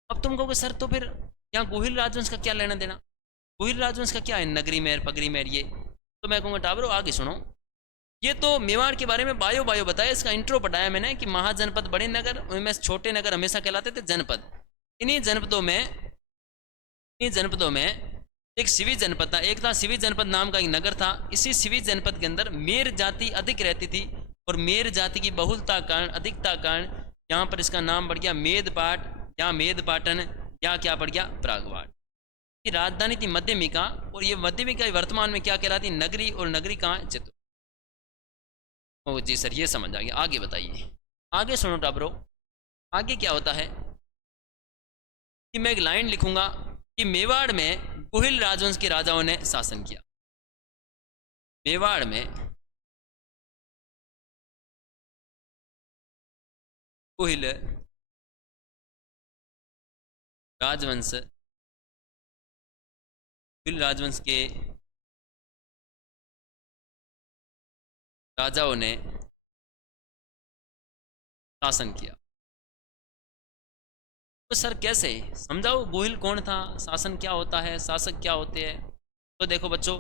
अब तुम कहोगे सर तो फिर यहाँ गोहिल राजवंश का क्या लेना देना? गोहिल राजवंश का क्या है नगरी में, पगरी में ये? तो मैं कहूँगा टाबरो आगे सुनो। ये तो मेवाड़ के बारे में बायो बताया, इसका इंट्रो पढ़ाया मैंने कि महाजनपद बड़े नगर, उनमें छोटे नगर हमेशा कहलाते थे जनपद। इन्हीं जनपदों में एक सिवी जनपद था। एक था सिवी जनपद नाम का एक नगर था। इसी सिवी जनपद के अंदर मेर जाति अधिक रहती थी, और मेर जाति की बहुलता कारण, अधिकता कारण यहाँ पर इसका नाम बढ़ गया मेदपाट या मेदपाटन, या क्या बढ़ गया? प्रागवाट। की राजधानी थी मध्यमिका, और ये मध्यमिका वर्तमान में क्या कहलाती? नगरी। और नगरी कहाँ है? चित्तौड़। ओ जी सर ये समझ आ गया, आगे बताइए। आगे सुनो टाबरो, आगे क्या होता है कि मैं एक लाइन लिखूंगा कि मेवाड़ में गोहिल राजवंश के राजाओं ने शासन किया। मेवाड़ में गोहिल राजवंश, गोहिल राजवंश के राजाओं ने शासन किया। तो सर कैसे समझाओ, गोहिल कौन था, शासन क्या होता है, शासक क्या होते हैं? तो देखो बच्चों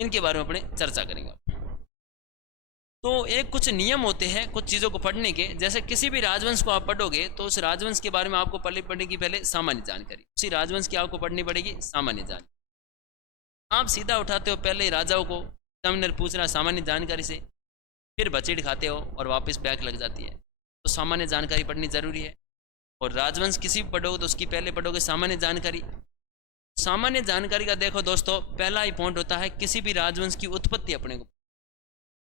इनके बारे में अपने चर्चा करेंगे। तो एक कुछ नियम होते हैं कुछ चीज़ों को पढ़ने के। जैसे किसी भी राजवंश को आप पढ़ोगे तो उस राजवंश के बारे में आपको पढ़नी पड़ेगी पहले सामान्य जानकारी। उसी राजवंश की आपको पढ़नी पड़ेगी सामान्य जानकारी। आप सीधा उठाते हो पहले राजाओं को, एग्जामिनर पूछ रहा सामान्य जानकारी से, फिर बचेट खाते हो और वापस बैक लग जाती है। तो सामान्य जानकारी पढ़नी जरूरी है। और राजवंश किसी भी पढ़ोगे तो उसकी पहले पढ़ोगे सामान्य जानकारी। सामान्य जानकारी का देखो दोस्तों पहला ही पॉइंट होता है किसी भी राजवंश की उत्पत्ति अपने को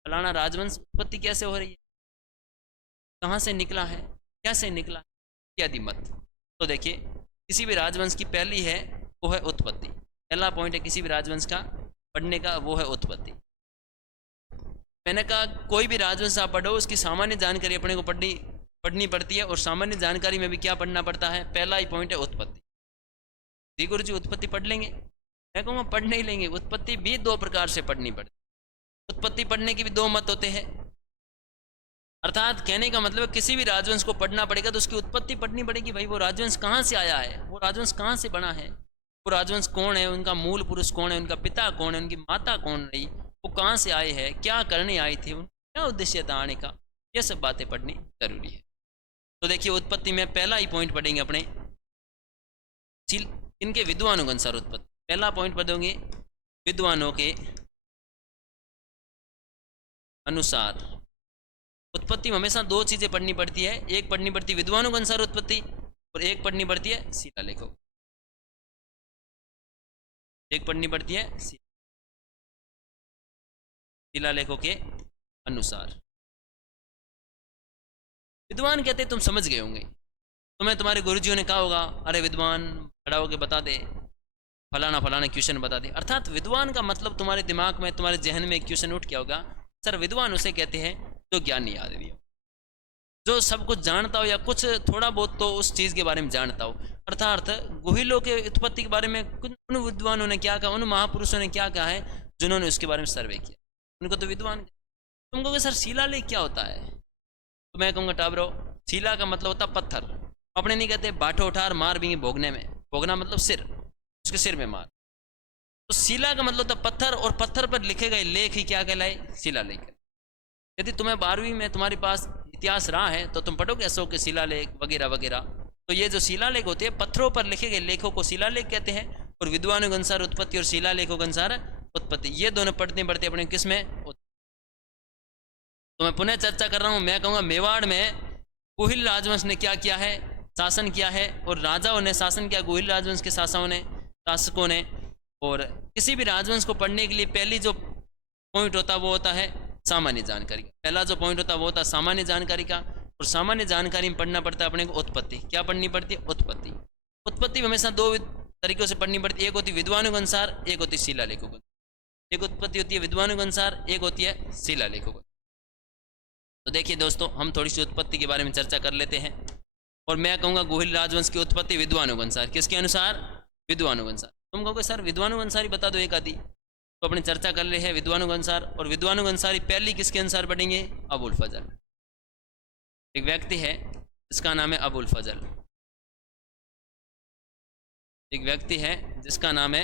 फलाना राजवंश उत्पत्ति कैसे हो रही है, कहाँ से निकला है, कैसे निकला इत्यादि मत। तो देखिए किसी भी राजवंश की पहली है वो है उत्पत्ति, पहला पॉइंट है किसी भी राजवंश का पढ़ने का वो है उत्पत्ति। मैंने कहा कोई भी राजवंश आप पढ़ो उसकी सामान्य जानकारी अपने को पढ़नी पड़ती है, और सामान्य जानकारी में भी क्या पढ़ना पड़ता है, पहला ही पॉइंट है उत्पत्ति। जी गुरु जी उत्पत्ति पढ़ लेंगे, मैं कहूँगा पढ़ नहीं लेंगे, उत्पत्ति भी दो प्रकार से पढ़नी पड़ती है। उत्पत्ति पढ़ने के भी दो मत होते हैं, अर्थात कहने का मतलब किसी भी राजवंश को पढ़ना पड़ेगा तो उसकी उत्पत्ति पढ़नी पड़ेगी। भाई वो राजवंश कहाँ से आया है, वो राजवंश कहाँ से बना है, वो राजवंश कौन है, उनका मूल पुरुष कौन है, उनका पिता कौन है, उनकी माता कौन रही, वो कहाँ से आए हैं, क्या करने आए थे, उनका क्या उद्देश्य था आने का, ये सब बातें पढ़नी जरूरी है। तो देखिए उत्पत्ति में पहला ही पॉइंट पढ़ेंगे अपने इनके विद्वानों के अनुसार उत्पत्ति। पहला पॉइंट पढ़ोगे विद्वानों के अनुसार। उत्पत्ति में हमेशा दो चीजें पढ़नी पड़ती है, एक पढ़नी पड़ती है विद्वानों के अनुसार उत्पत्ति और एक पढ़नी पड़ती है शिलालेखों, एक पढ़नी पड़ती है शिलालेखों के अनुसार। विद्वान कहते तुम समझ गए होंगे, तुम्हें तुम्हारे गुरुजियों ने कहा होगा अरे विद्वान खड़ा होकर बता दे फलाना फलाना क्वेश्चन बता दे, अर्थात विद्वान का मतलब तुम्हारे दिमाग में तुम्हारे जहन में एक क्वेश्चन उठ गया होगा, सर विद्वान उसे कहते हैं जो ज्ञानी आदमी हो, जो सब कुछ जानता हो या कुछ थोड़ा बहुत तो उस चीज़ के बारे में जानता हो। अर्थात गुहिलों के उत्पत्ति के बारे में उन विद्वानों ने क्या कहा, उन महापुरुषों ने क्या कहा है जिन्होंने उसके बारे में सर्वे किया, उनको तो विद्वान। तुम कहोगे सर शिलालेख क्या होता है, तो मैं कहूँगा टाबरो शिला का मतलब होता पत्थर, अपने नहीं कहते बाठो उठार मार भी भोगने में, भोगना मतलब सिर, उसके सिर में मार, तो शिला का मतलब होता पत्थर, और पत्थर पर लिखे गए लेख ही क्या कहलाए, शिलालेख। यदि तुम्हें 12वीं में तुम्हारे पास इतिहास रहा है तो तुम पढ़ोगे अशोक के शिलालेख वगैरह वगैरह, तो ये जो शिलालेख होते हैं पत्थरों पर लिखे गए लेखों को शिलालेख कहते हैं, और विद्वानों के अनुसार उत्पत्ति और शिलालेखों के अनुसार उत्पत्ति, ये दोनों पढ़ते पढ़ते अपने किसमें। तो मैं पुनः चर्चा कर रहा हूँ, मैं कहूँगा मेवाड़ में गुहिल राजवंश ने क्या किया है, शासन किया है, और राजाओं ने शासन किया, गुहिल राजवंश के शासकों ने। और किसी भी राजवंश को पढ़ने के लिए पहली जो पॉइंट होता है वो होता है सामान्य जानकारी का, पहला जो पॉइंट होता है वो होता है सामान्य जानकारी का, और सामान्य जानकारी में पढ़ना पड़ता है अपने को उत्पत्ति। क्या पढ़नी पड़ती है, उत्पत्ति। उत्पत्ति हमेशा दो तरीकों से पढ़नी पड़ती है, एक होती है विद्वानों के अनुसार, एक होती है शिलालेखों के, एक उत्पत्ति होती है विद्वानों के अनुसार, एक होती है शिलालेखों के। तो देखिए दोस्तों हम थोड़ी सी उत्पत्ति के बारे में चर्चा कर लेते हैं, और मैं कहूँगा गुहिल राजवंश की उत्पत्ति विद्वानों के अनुसार, किसके अनुसार, विद्वानों के अनुसार। तुम कहोगे सर विद्वानों के अनुसार ही बता दो एक आदि, तो अपने चर्चा कर रहे हैं विद्वानों के अनुसार, और विद्वानों के अनुसार ही पहली किसके अनुसार पढ़ेंगे, अबुल फजल। एक व्यक्ति है जिसका नाम है अबुल फजल, एक व्यक्ति है जिसका नाम है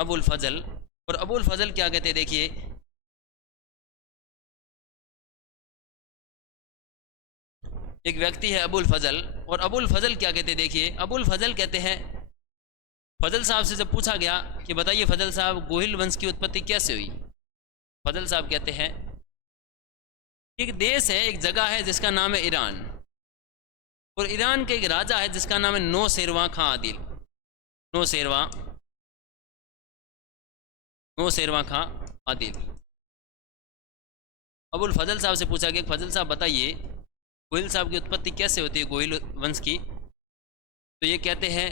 अबुल फजल। और अबुल फजल क्या कहते हैं, देखिए एक व्यक्ति है अबुल फजल, और अबुल फजल क्या कहते हैं, देखिए अबुल फजल कहते हैं, फजल साहब से जब पूछा गया कि बताइए फजल साहब गोहिल वंश की उत्पत्ति कैसे हुई, फजल साहब कहते हैं एक देश है, एक जगह है जिसका नाम है ईरान, और ईरान के एक राजा है जिसका नाम है नौशेरवां खां आदिल, नौशेरवां खां आदिल। अबुल फजल साहब से पूछा गया फजल साहब बताइए गोहिल साहब की उत्पत्ति कैसे होती है, गोहिल वंश की। तो ये कहते हैं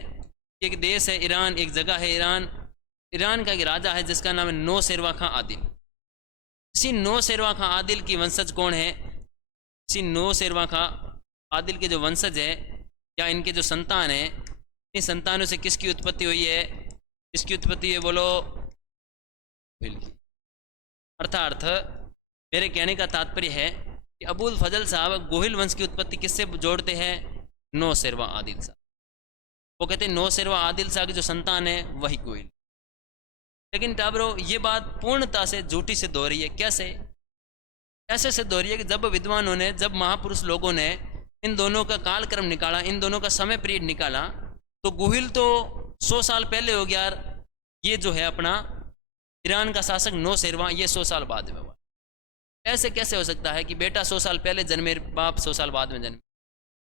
एक देश है ईरान, एक जगह है ईरान, ईरान का एक राजा है जिसका नाम है नौशेरवां खां आदिल। इसी नौशेरवां खां आदिल की वंशज कौन है, इसी नौशेरवां खां आदिल के जो वंशज है या इनके जो संतान है, इन संतानों से किसकी उत्पत्ति हुई है, किसकी उत्पत्ति है बोलो, अर्थात मेरे कहने का तात्पर्य है कि अबुल फजल साहब गोहिल वंश की उत्पत्ति किससे जोड़ते हैं, नौशेरवां आदिल साहब। वो कहते हैं नौशेरवां आदिल साहब की जो संतान है वही गोहिल। लेकिन टाबरो ये बात पूर्णता से झूठी सिद्ध हो रही है। कैसे सिद्ध हो रही है कि जब विद्वानों ने, जब महापुरुष लोगों ने इन दोनों का कालक्रम निकाला, इन दोनों का समय पीरियड निकाला, तो गोहिल तो 100 साल पहले हो गया, ये जो है अपना ईरान का शासक नौशेरवां ये 100 साल बाद में हुआ। ऐसे कैसे हो सकता है कि बेटा 100 साल पहले जन्मे, बाप 100 साल बाद में जन्मे,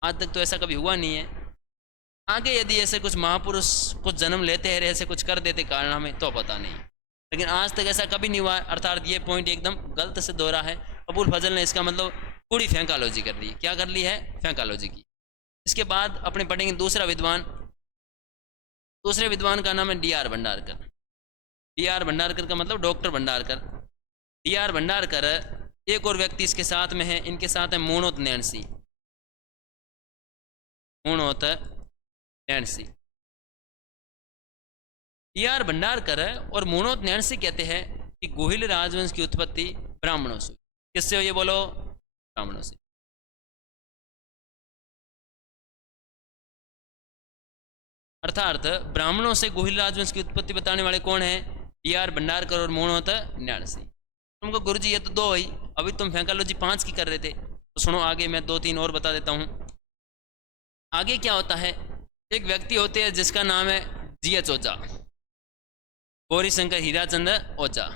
आज तक तो ऐसा कभी हुआ नहीं है। आगे यदि ऐसे कुछ महापुरुष कुछ जन्म लेते हैं, ऐसे कुछ कर देते कारण हमें तो पता नहीं, लेकिन आज तक ऐसा कभी नहीं हुआ। अर्थात ये पॉइंट एकदम गलत सिद्ध हो रहा है, अबुल फजल ने इसका मतलब पूरी फैंकालॉजी कर ली। क्या कर ली है? फैंकालॉजी की। इसके बाद अपने पढ़ेंगे दूसरा विद्वान। दूसरे विद्वान का नाम है D R Bhandarkar. D R Bhandarkar का मतलब doctor Bhandarkar. D R Bhandarkar, एक और व्यक्ति इसके साथ में है, इनके साथ है मोनोत नैन्सी। मोनोत नैन्सी। डी आर भंडारकर और मोनोत नैन्सी कहते हैं कि गोहिल राजवंश की उत्पत्ति ब्राह्मणों से। किससे हुई है बोलो? ब्राह्मणों से। अर्थात ब्राह्मणों से गोहिल राजवंश की उत्पत्ति बताने वाले कौन है? डी आर भंडारकर और मोनोत नैन्सी। तुमको गुरुजी ये तो दो हुई, अभी तुम फैंकालॉजी 5 की कर रहे थे, तो सुनो आगे मैं 2-3 और बता देता हूँ। आगे क्या होता है, एक व्यक्ति होते हैं जिसका नाम है जी.एच. ओझा, गौरी शंकर हीराचंद्र ओझा।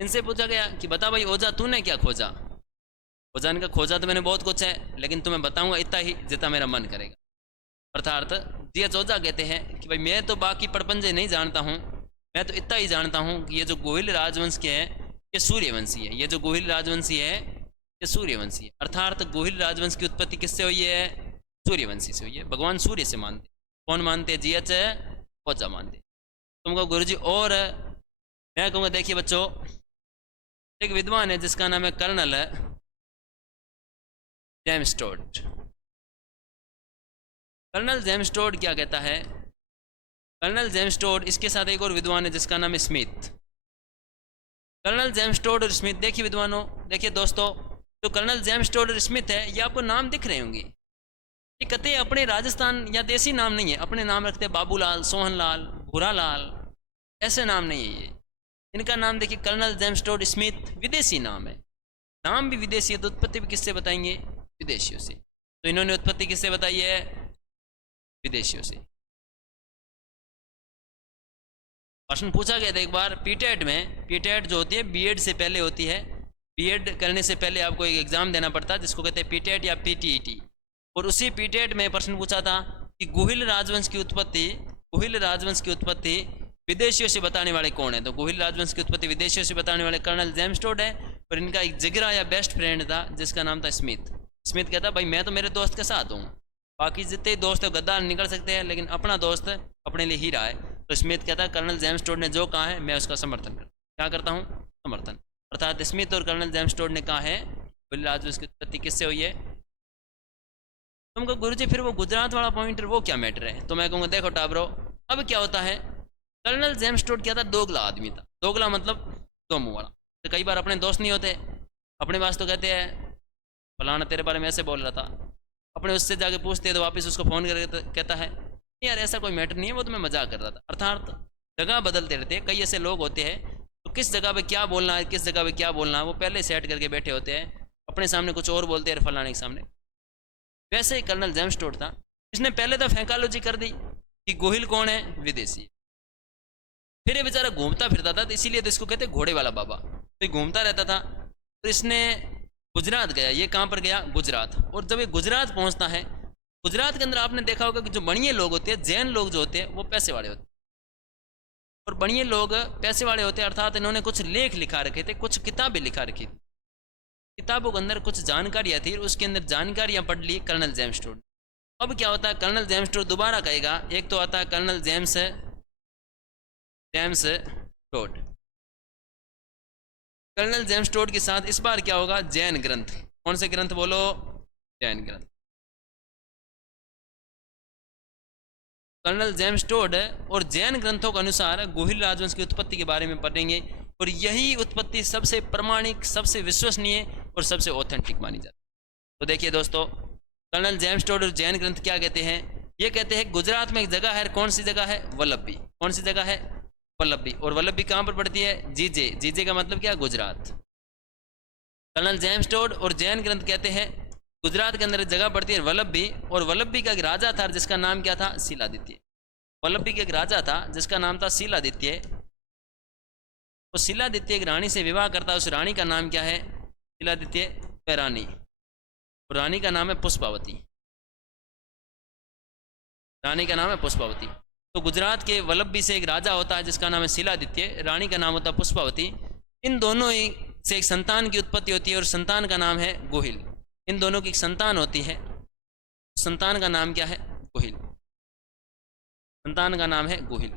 इनसे पूछा गया कि बता भाई ओझा तूने क्या खोजा? ओझा ने कहा खोजा तो मैंने बहुत कुछ है, लेकिन तुम्हें बताऊंगा इतना ही जितना मेरा मन करेगा। अर्थात जी.एच. ओझा कहते हैं कि भाई मैं तो बाकी पड़पंजे नहीं जानता हूँ, मैं तो इतना ही जानता हूँ कि ये जो गोहिल राजवंश के हैं ये सूर्यवंशी है। ये जो गोहिल राजवंशी है ये सूर्यवंशी है। अर्थात गोहिल राजवंश की उत्पत्ति किससे हुई है? सूर्यवंशी से हुई है। भगवान सूर्य से मानते। कौन मानते? जी.एच. ओझा मानते। तुमको गुरुजी और मैं कहूँगा देखिए बच्चों, एक विद्वान है जिसका नाम है colonel James Tod. Colonel James Tod क्या कहता है? कर्नल जेम्स टोड, इसके साथ एक और विद्वान है जिसका नाम है स्मिथ। कर्नल जेम्स टोड और स्मिथ, देखिए विद्वानों, देखिए दोस्तों, जो कर्नल जेम्स टोड और स्मिथ है ये आपको नाम दिख रहे होंगे, ये कतई अपने राजस्थान या देसी नाम नहीं है। अपने नाम रखते हैं बाबूलाल, सोहनलाल, भूरालाल, ऐसे नाम नहीं है ये। इनका नाम देखिए कर्नल जेम्स टोड स्मिथ, विदेशी नाम है। नाम भी विदेशी है तो उत्पत्ति भी किससे बताएंगे? विदेशियों से। तो इन्होंने उत्पत्ति किससे बताई है? विदेशियों से। प्रश्न पूछा गया था एक बार पीटेट में। पीटेट जो होती है बीएड से पहले होती है। बीएड करने से पहले आपको एक एग्जाम देना पड़ता है जिसको कहते हैं पीटेट या पीटीईटी। और उसी पीटेट में प्रश्न पूछा था कि गोहिल राजवंश की उत्पत्ति विदेशियों से बताने वाले कौन है? तो गोहिल राजवंश की उत्पत्ति विदेशियों से बताने वाले कर्नल जेम्स टोड है। और इनका एक जिगरा या बेस्ट फ्रेंड था जिसका नाम था स्मिथ। स्मिथ कहता भाई मैं तो मेरे दोस्त के साथ हूँ, बाकी जितने दोस्त है गद्दार निकल सकते हैं लेकिन अपना दोस्त अपने लिए ही रहा है। तो स्मिथ कहता है कर्नल जेम्स टोड ने जो कहा है मैं उसका समर्थन करता। क्या करता हूँ? समर्थन। अर्थात स्मिथ और कर्नल जेम्स टोड ने कहा है गोहिल राजवंश की उत्पत्ति किससे हुई है? तुमको गुरुजी फिर वो गुजरात वाला पॉइंट वो क्या मैटर है? तो मैं कहूँगा देखो टाबरो, अब क्या होता है, कर्नल जेम्स टोड क्या था? दोगला आदमी था। दोगला मतलब दो मुंह वाला। तो कई बार अपने दोस्त नहीं होते, अपने पास तो कहते हैं फलाना तेरे बारे में ऐसे बोल रहा था, अपने उससे जाके पूछते हैं तो वापस उसको फ़ोन करके कहता है यार ऐसा कोई मैटर नहीं है, वो तो मैं मजाक कर रहा था। अर्थात जगह बदलते रहते हैं। कई ऐसे लोग होते हैं तो किस जगह पे क्या बोलना है, किस जगह पे क्या बोलना है वो पहले सेट करके बैठे होते हैं, अपने सामने कुछ और बोलते हैं फलाने के सामने। वैसे ही कर्नल जेम्स टोड था, इसने पहले तो फैंकालॉजी कर दी कि गोहिल कौन है? विदेशी। फिर ये बेचारा घूमता फिरता था, तो इसीलिए तो इसको कहते घोड़े वाला बाबा। तो ये घूमता रहता था, तो इसने गुजरात गया। ये कहाँ पर गया? गुजरात। और जब ये गुजरात पहुंचता है, गुजरात के अंदर आपने देखा होगा कि जो बणिये लोग होते हैं, जैन लोग जो होते हैं वो पैसे वाले होते हैं, और बणिये लोग पैसे वाले होते हैं। अर्थात इन्होंने कुछ लेख लिखा रखे थे, कुछ किताबें लिखा रखी थी, किताबों के अंदर कुछ जानकारियाँ थी, उसके अंदर जानकारियाँ पढ़ ली कर्नल जेम्स टोड। अब क्या होता है, कर्नल जेम्स टोड दोबारा कहेगा, एक तो आता है colonel James Tod. Colonel James Tod के साथ इस बार क्या होगा? जैन ग्रंथ। कौन से ग्रंथ बोलो? जैन ग्रंथ। कर्नल जेम्स टोड और जैन ग्रंथों के अनुसार गोहिल राजवंश की उत्पत्ति के बारे में पढ़ेंगे, और यही उत्पत्ति सबसे प्रमाणिक, सबसे विश्वसनीय और सबसे ऑथेंटिक मानी जाती है। तो देखिए दोस्तों, कर्नल जेम्स टोड और जैन ग्रंथ क्या कहते हैं? ये कहते हैं गुजरात में एक जगह है, कौन सी जगह है? वल्लभी। कौन सी जगह है? वल्लभी। और वल्लभी कहाँ पर पड़ती है? जीजे। जीजे का मतलब क्या? गुजरात। कर्नल जेम्स टोड और जैन ग्रंथ कहते हैं गुजरात के अंदर एक जगह पड़ती है वल्लभी, और वल्लभी का एक राजा था जिसका नाम क्या था? शीलादित्य। वल्लभी का एक राजा था जिसका नाम था शीलादित्य। तो शीलादित्य एक रानी से विवाह करता है, उस रानी का नाम क्या है? शीलादित्य रानी। और रानी का नाम है पुष्पावती। रानी का नाम है पुष्पावती। तो गुजरात के वल्लभी से एक राजा होता है जिसका नाम है शीलादित्य, रानी का नाम होता है पुष्पावती। इन दोनों ही से एक संतान की उत्पत्ति होती है और संतान का नाम है गोहिल। इन दोनों की एक संतान होती है, संतान का नाम क्या है? गोहिल। संतान का नाम है गोहिल।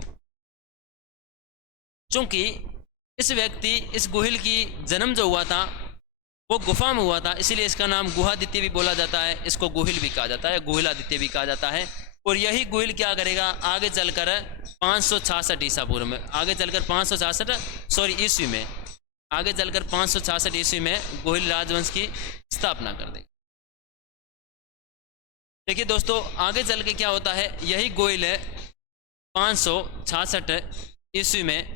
चूंकि इस व्यक्ति, इस गोहिल की जन्म जो हुआ था वो गुफा में हुआ था, इसीलिए इसका नाम गुहादित्य भी बोला जाता है, इसको गोहिल भी कहा जाता है, गोहिलादित्य भी कहा जाता है। और यही गोहिल क्या करेगा आगे चलकर 566 ईसा पूर्व में, आगे चलकर 566 ईस्वी में, आगे चलकर 566 ईस्वी में गोहिल राजवंश की स्थापना कर देगा। देखिए दोस्तों, आगे चल के क्या होता है, यही गोहिल है 566 ईस्वी में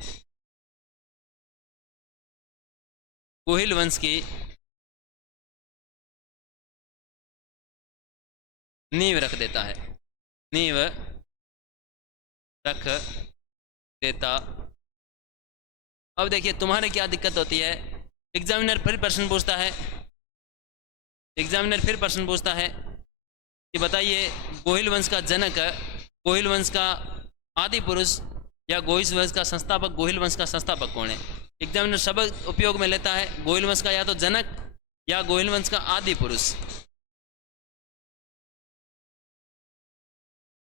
गोहिल वंश की नींव रख देता है, नींव रख देता। अब देखिए तुम्हारे क्या दिक्कत होती है, एग्जामिनर फिर प्रश्न पूछता है, एग्जामिनर फिर प्रश्न पूछता है कि बताइए गोहिल वंश का जनक, गोहिल वंश का आदि पुरुष या गोहिल वंश का संस्थापक, गोहिल वंश का संस्थापक कौन है? एग्जामिनर शब्द उपयोग में लेता है गोहिल वंश का या तो जनक या गोहिल वंश का आदि पुरुष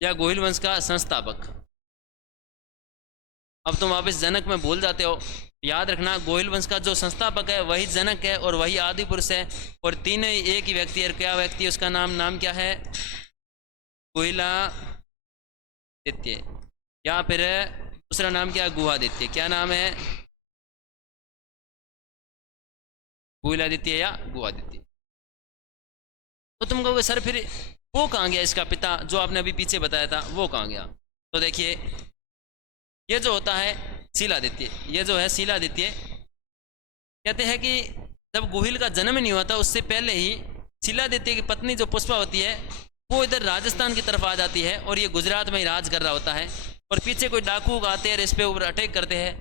या गोहिल वंश का संस्थापक। अब तुम वापस जनक में भूल जाते हो, याद रखना गोहिल वंश का जो संस्थापक है वही जनक है और वही आदि पुरुष है, और तीनों एक ही व्यक्ति है। क्या व्यक्ति है? उसका नाम क्या है? गोहिलादित्य, या फिर दूसरा नाम क्या है? गुहादित्य। क्या नाम है? गोहिलादित्य या गुहादित्य। तो तुम कहोगे सर फिर वो कहाँ गया इसका पिता, जो आपने अभी पीछे बताया था वो कहाँ गया? तो देखिए ये जो होता है शीलादित्य, ये जो है शीलादित्य, कहते हैं कि जब गोहिल का जन्म नहीं हुआ था उससे पहले ही शीलादित्य की पत्नी जो पुष्पा होती है वो इधर राजस्थान की तरफ आ जाती है और ये गुजरात में ही राज कर रहा होता है, और पीछे कोई डाकू आते हैं इस पे ऊपर अटैक करते हैं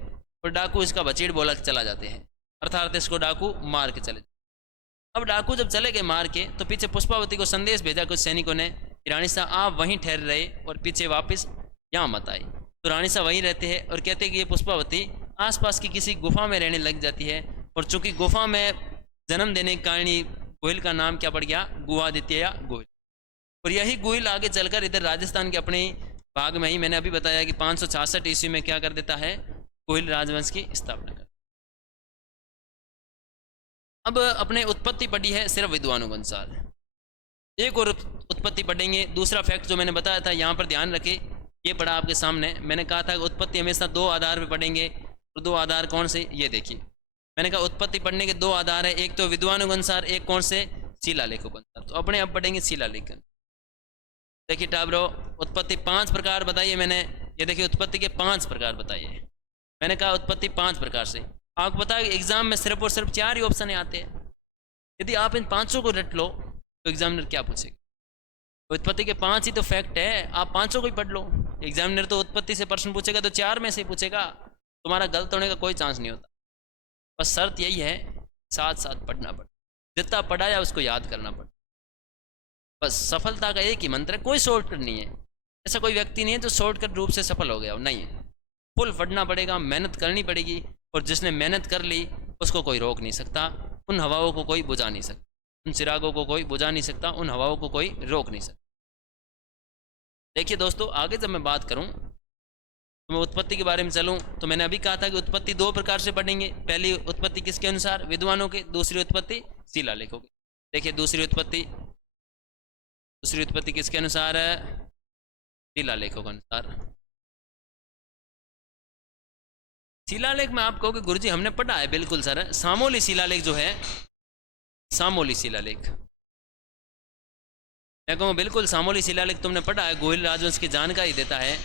और डाकू इसका बचीड़ बोला के चला जाते हैं, अर्थात इसको डाकू मार के चले। अब डाकू जब चले गए मार के तो पीछे पुष्पावती को संदेश भेजा कुछ सैनिकों ने, रानी साहब आप वहीं ठहर रहे और पीछे वापस यहाँ मत आए। तो रानी साहब वहीं रहते हैं और कहते हैं कि ये पुष्पावती आसपास की किसी गुफा में रहने लग जाती है, और चूंकि गुफा में जन्म देने के कारण गोहिल का नाम क्या पड़ गया? गुहादित्य या गोहिल। और यही गोहिल आगे चलकर इधर राजस्थान के अपने भाग में ही मैंने अभी बताया कि 566 ईस्वी में क्या कर देता है? गोहिल राजवंश की स्थापना कर। अब अपने उत्पत्ति पढ़ी है सिर्फ विद्वानों के अनुसार, एक और उत्पत्ति पढ़ेंगे। दूसरा फैक्ट जो मैंने बताया था यहाँ पर ध्यान रखें, ये पढ़ा आपके सामने। मैंने कहा था कि उत्पत्ति हमेशा दो आधार पे पढ़ेंगे, तो दो आधार कौन से? ये देखिए मैंने कहा उत्पत्ति पढ़ने के दो आधार है, एक तो विद्वानों के अनुसार, एक कौन से? शिलालेखों के अनुसार। तो अपने अब पढ़ेंगे शिलालेख। देखिए टाबरो, उत्पत्ति 5 प्रकार बताइए मैंने, ये देखिए उत्पत्ति के 5 प्रकार बताइए। मैंने कहा उत्पत्ति 5 प्रकार से। आपको पता है एग्जाम में सिर्फ और सिर्फ 4 ही ऑप्शन आते हैं, यदि आप इन 5 को रट लो तो एग्जामिनर क्या पूछेगा? उत्पत्ति के 5 ही तो फैक्ट है, आप 5 को ही पढ़ लो। एग्जामिनर तो उत्पत्ति से प्रश्न पूछेगा तो 4 में से पूछेगा, तुम्हारा गलत होने का कोई चांस नहीं होता। बस शर्त यही है साथ साथ पढ़ना पड़े, जितना पढ़ाया उसको याद करना पड़े। बस सफलता का एक ही मंत्र है, कोई शॉर्टकट नहीं है। ऐसा कोई व्यक्ति नहीं है जो शॉर्टकट रूप से सफल हो गया हो, नहीं है। फुल पढ़ना पड़ेगा, मेहनत करनी पड़ेगी, और जिसने मेहनत कर ली उसको कोई रोक नहीं सकता, उन हवाओं को कोई बुझा नहीं सकता, उन चिरागों को कोई बुझा नहीं सकता, उन हवाओं को कोई रोक नहीं सकता। देखिए दोस्तों, आगे जब मैं बात करूं तो मैं उत्पत्ति के बारे में चलूं तो मैंने अभी कहा था कि उत्पत्ति 2 प्रकार से पढ़ेंगे। पहली उत्पत्ति किसके अनुसार? विद्वानों के। दूसरी उत्पत्ति शिलालेखों की। देखिए दूसरी उत्पत्ति किसके अनुसार है? शिलालेखों के अनुसार। शिलालेख में आप कहोगे गुरुजी हमने पढ़ा है, बिल्कुल सर। सामोली शिलालेख जो है, सामोली शिलालेख, मैं कहूँगा बिल्कुल सामोली शिलालेख तुमने पढ़ा है, गोहिल राजवंश की जानकारी देता है।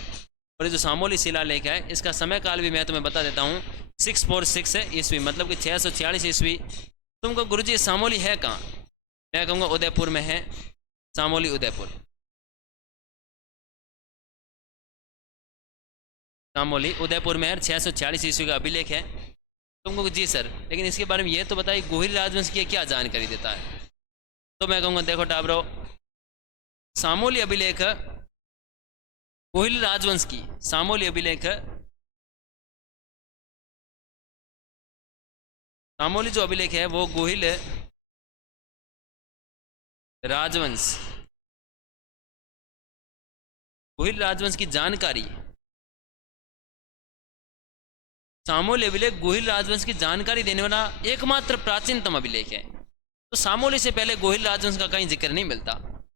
और ये जो सामोली शिलालेख है इसका समय काल भी मैं तुम्हें बता देता हूँ, 646 ईस्वी, मतलब कि 646 ईस्वी। तुमको गुरुजी सामोली है कहाँ? मैं कहूँगा उदयपुर में है, सामोली उदयपुर। सामोली उदयपुर में है, 646 ईस्वी का अभिलेख है। तुमको जी सर, लेकिन इसके बारे में ये तो बताइए गोहिल राजवंश की क्या जानकारी देता है? तो मैं कहूँगा देखो टाबरो, सामोली अभिलेख गोहिल राजवंश की, सामोली अभिलेख सामोली जो अभिलेख है वो गोहिल राजवंश, गोहिल राजवंश की जानकारी, सामोली अभिलेख गोहिल राजवंश की जानकारी देने वाला एकमात्र प्राचीनतम अभिलेख है। तो सामोली से पहले गोहिल राजवंश का कहीं जिक्र नहीं मिलता।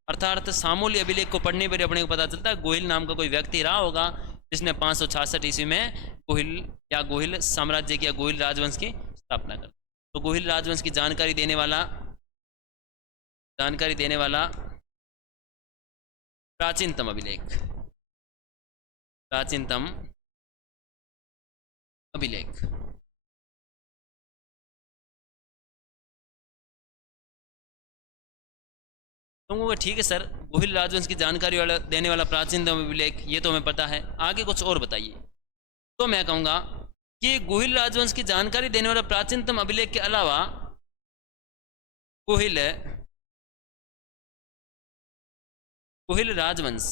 अर्थात सामोली अभिलेख को पढ़ने पर अपने को पता चलता है गोहिल नाम का कोई व्यक्ति रहा होगा जिसने 566 ईस्वी में गोहिल या गोहिल साम्राज्य की या गोहिल राजवंश की स्थापना कर। तो गोहिल राजवंश की जानकारी देने वाला प्राचीनतम अभिलेख, प्राचीनतम अभिलेख। तो ठीक है सर, गोहिल राजवंश की जानकारी वाला देने वाला प्राचीनतम अभिलेख ये तो हमें पता है, आगे कुछ और बताइए। तो मैं कहूँगा कि गोहिल राजवंश की जानकारी देने वाला प्राचीनतम अभिलेख के अलावा गोहिल राजवंश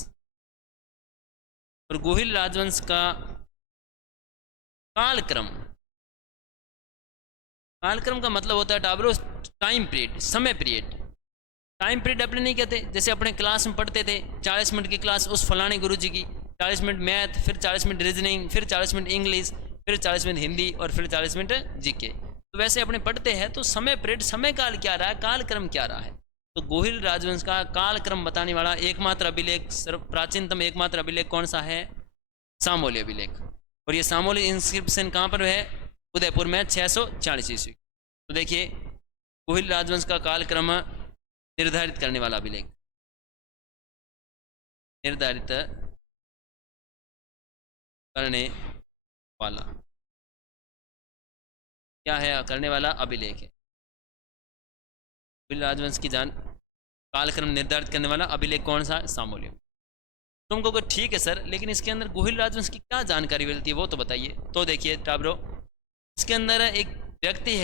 और गोहिल राजवंश का कालक्रम, कालक्रम का मतलब होता है टाबरो टाइम पीरियड, समय पीरियड। टाइम पीरियड अपने नहीं कहते, जैसे अपने क्लास में पढ़ते थे 40 मिनट की क्लास उस फलाने गुरुजी की, 40 मिनट मैथ, फिर 40 मिनट रीजनिंग, फिर 40 मिनट इंग्लिश, फिर 40 मिनट हिंदी और फिर 40 मिनट जीके। तो वैसे अपने पढ़ते हैं तो समय पीरियड, समय काल क्या रहा है, कालक्रम क्या रहा है। तो गोहिल राजवंश का कालक्रम बताने वाला एकमात्र अभिलेख, प्राचीनतम एकमात्र अभिलेख कौन सा है, सामोली अभिलेख। और ये सामोली इंस्क्रिप्शन कहाँ पर है, उदयपुर में 640 ईस्वी। तो देखिए गोहिल राजवंश का कालक्रम निर्धारित करने वाला अभिलेख, निर्धारित करने वाला क्या है, करने वाला अभिलेख है। गोहिल राजवंश की कालक्रम निर्धारित करने वाला अभिलेख कौन सा, सामोली। तुमको को ठीक है सर, लेकिन इसके अंदर गोहिल राजवंश की क्या जानकारी मिलती है वो तो बताइए। तो देखिए टाब्रो, इसके अंदर एक व्यक्ति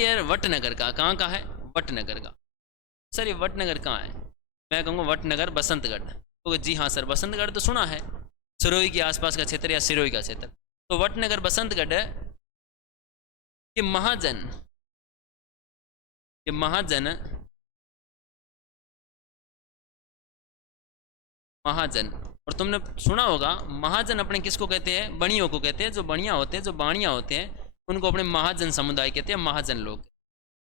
है वटनगर का। कहाँ का है, वटनगर का। सर ये वटनगर कहाँ है, मैं कहूँगा वटनगर बसंतगढ़। तो जी हाँ सर, बसंतगढ़ तो सुना है, सिरोही के आसपास का क्षेत्र या सिरोही का क्षेत्र। तो वटनगर बसंतगढ़ के महाजन और तुमने सुना होगा महाजन अपने किसको कहते हैं, बणियों को कहते हैं। जो बणिया होते हैं, जो बाणिया होते हैं, उनको अपने महाजन समुदाय कहते हैं, महाजन लोग।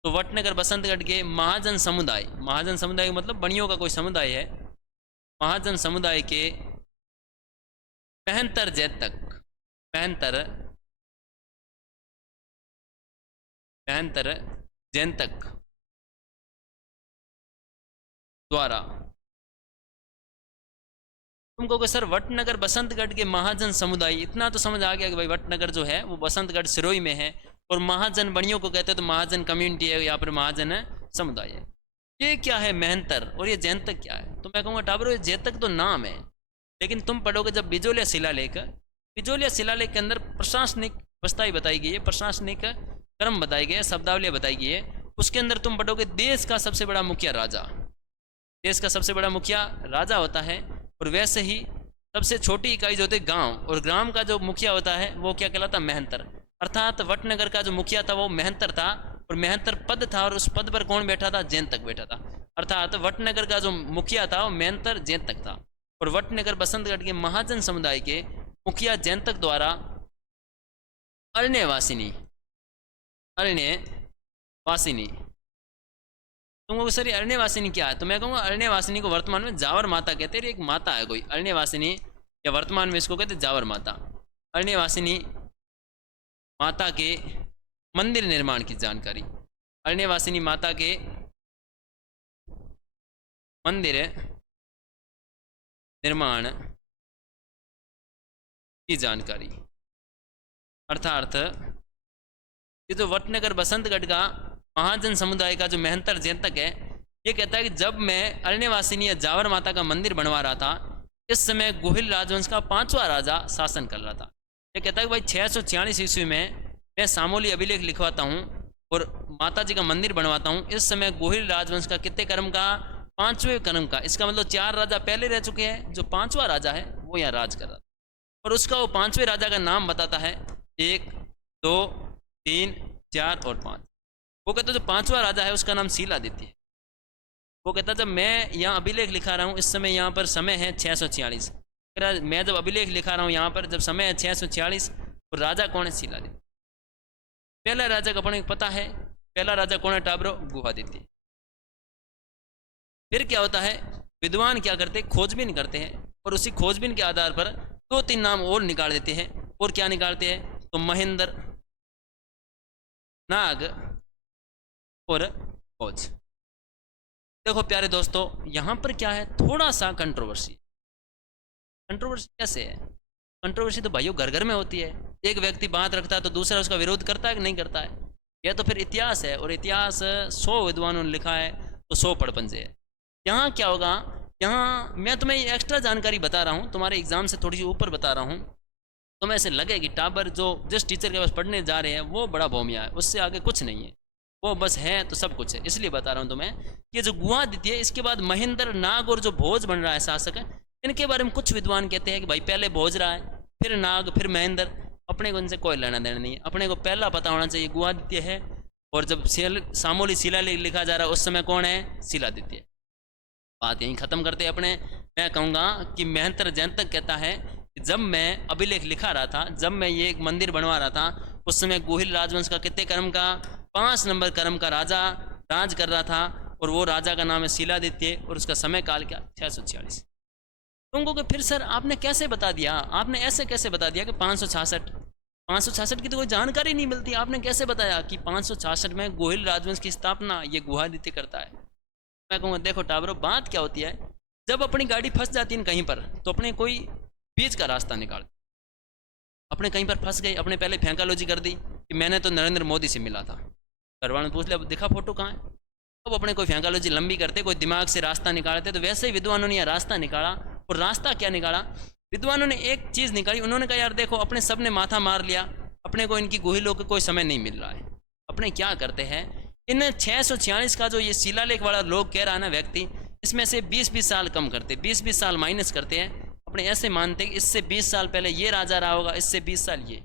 तो वटनगर बसंतगढ़ के महाजन समुदाय का मतलब बणियों का कोई समुदाय है, महाजन समुदाय के पहंतर जैनतक द्वारा। तुमको सर वटनगर बसंतगढ़ के महाजन समुदाय, इतना तो समझ आ गया कि भाई वटनगर जो है वो बसंतगढ़ सिरोही में है, और महाजन बणियों को कहते हैं, तो महाजन कम्युनिटी है या फिर महाजन समुदाय है। ये क्या है मेहनतर, और ये जैनतक क्या है। तो मैं कहूँगा टाबरो ये जैतक तो नाम है, लेकिन तुम पढ़ोगे जब बिजोलिया शिलालेख के अंदर प्रशासनिक व्यवस्था बताई गई है, प्रशासनिक क्रम बताई गई है, शब्दावलियाँ बताई गई है। उसके अंदर तुम पढ़ोगे देश का सबसे बड़ा मुखिया राजा होता है, और वैसे ही सबसे छोटी इकाई जो होती है गांव, और ग्राम का जो मुखिया होता है वो क्या कहलाता है, मेहनतर। अर्थात वटनगर का जो मुखिया था वो मेहनतर था, और मेहनतर पद था, और उस पद पर कौन बैठा था, जैनतक बैठा था। अर्थात वटनगर का जो मुखिया था वो मेहनतर जैनतक था, और वटनगर बसंतगढ़ के महाजन समुदाय के मुखिया जैनतक द्वारा अरण्यवासिनी तुमको सर ये अरण्यवासिनी क्या है। तो मैं कहूँगा अरण्यवासिनी को वर्तमान में जावर माता कहते हैं। एक माता है कोई अरण्यवासिनी, या वर्तमान में इसको कहते हैं जावर माता। अरण्यवासिनी माता के मंदिर निर्माण की जानकारी, अरण्यवासिनी माता के मंदिर निर्माण की जानकारी। अर्थात ये जो वटनगर बसंतगढ़ का महाजन समुदाय का जो मेहनतर जैनतक है, ये कहता है कि जब मैं अरण्यवासिनी या जावर माता का मंदिर बनवा रहा था, इस समय गोहिल राजवंश का 5वां राजा शासन कर रहा था। ये कहता है कि भाई 646 ईस्वी में मैं सामोली अभिलेख लिखवाता हूँ और माता जी का मंदिर बनवाता हूँ। इस समय गोहिल राजवंश का कितने क्रम का, 5वें क्रम का। इसका मतलब 4 राजा पहले रह चुके हैं, जो 5वां राजा है वो यहाँ राज कर रहा था, और उसका वो 5वें राजा का नाम बताता है 1, 2, 3, 4 और 5। वो कहता है जो पांचवा राजा है उसका नाम शीलादित्य है। वो कहता है जब मैं यहाँ अभिलेख लिखा रहा हूँ इस समय यहाँ पर समय है 646। मैं जब अभिलेख लिखा रहा हूँ यहाँ पर जब समय है 646 और राजा कौन है? शीलादित्य। पहला राजा का अपने को पता है, पहला राजा कौन है टाबरो? गुहादित्य। फिर क्या होता है, विद्वान क्या करते हैं, खोजबीन करते हैं और उसी खोजबीन के आधार पर 2-3 नाम और निकाल देते हैं। और क्या निकालते हैं? तो महेंद्र, नाग और भोज। देखो प्यारे दोस्तों, यहां पर क्या है, थोड़ा सा कंट्रोवर्सी। कंट्रोवर्सी कैसे है? कंट्रोवर्सी तो भाइयों घर घर में होती है। एक व्यक्ति बात रखता है तो दूसरा उसका विरोध करता है कि नहीं करता है? यह तो फिर इतिहास है, और इतिहास 100 विद्वानों ने लिखा है तो 100 पड़पंजे है। यहाँ क्या होगा, यहाँ मैं तुम्हें एक्स्ट्रा जानकारी बता रहा हूँ, तुम्हारे एग्जाम से थोड़ी सी ऊपर बता रहा हूँ। तुम्हें ऐसे लगे कि टाबर जो जिस टीचर के पास पढ़ने जा रहे हैं वो बड़ा भौमिया है, उससे आगे कुछ नहीं है, वो बस है तो सब कुछ है। इसलिए बता रहा हूँ तुम्हें, ये जो गुहादित्य है इसके बाद महेंद्र, नाग और जो भोज बन रहा है शासक है, इनके बारे में कुछ विद्वान कहते हैं कि भाई पहले भोज रहा है, फिर नाग, फिर महेंद्र। अपने को इनसे कोई लेना देना नहीं है। अपने को पहला पता होना चाहिए गुहादित्य है, और जब सामोली शिलालेख लिखा जा रहा है उस समय कौन है? शीलादित्य। बात यहीं खत्म करते हैं अपने। मैं कहूँगा कि महंतर जयंतक कहता है कि जब मैं अभिलेख लिखा रहा था, जब मैं ये एक मंदिर बनवा रहा था, उस समय गोहिल राजवंश का कितने क्रम का? 5 नंबर क्रम का राजा राज कर रहा था, और वो राजा का नाम है शीलादित्य, और उसका समय काल क्या? 646। तुमको कि फिर सर आपने कैसे बता दिया, आपने ऐसे कैसे बता दिया कि 566 की तो कोई जानकारी नहीं मिलती, आपने कैसे बताया कि 566 में गोहिल राजवंश की स्थापना ये गुहादित्य करता है? मैं कहूँगा देखो टाबरो, बात क्या होती है, जब अपनी गाड़ी फंस जाती है कहीं पर तो अपने कोई बीच का रास्ता निकाल, अपने कहीं पर फंस गई, अपने पहले फेंकालोजी कर दी कि मैंने तो नरेंद्र मोदी से मिला था, घर वालों ने पूछ लिया दिखा फोटो कहाँ है, अब अपने कोई फेंकालोजी लंबी करते, कोई दिमाग से रास्ता निकालते। तो वैसे ही विद्वानों ने यह रास्ता निकाला, और रास्ता क्या निकाला, विद्वानों ने एक चीज़ निकाली। उन्होंने कहा यार देखो, अपने सब ने माथा मार लिया, अपने को इनकी गोहिलों का कोई समय नहीं मिल रहा है। अपने क्या करते हैं, इन 646 का जो ये शिलालेख वाला लोग कह रहा है ना व्यक्ति, इसमें से 20-20 साल कम करते, 20-20 साल माइनस करते हैं। अपने ऐसे मानते हैं कि इससे 20 साल पहले ये राजा रहा होगा, इससे 20 साल ये।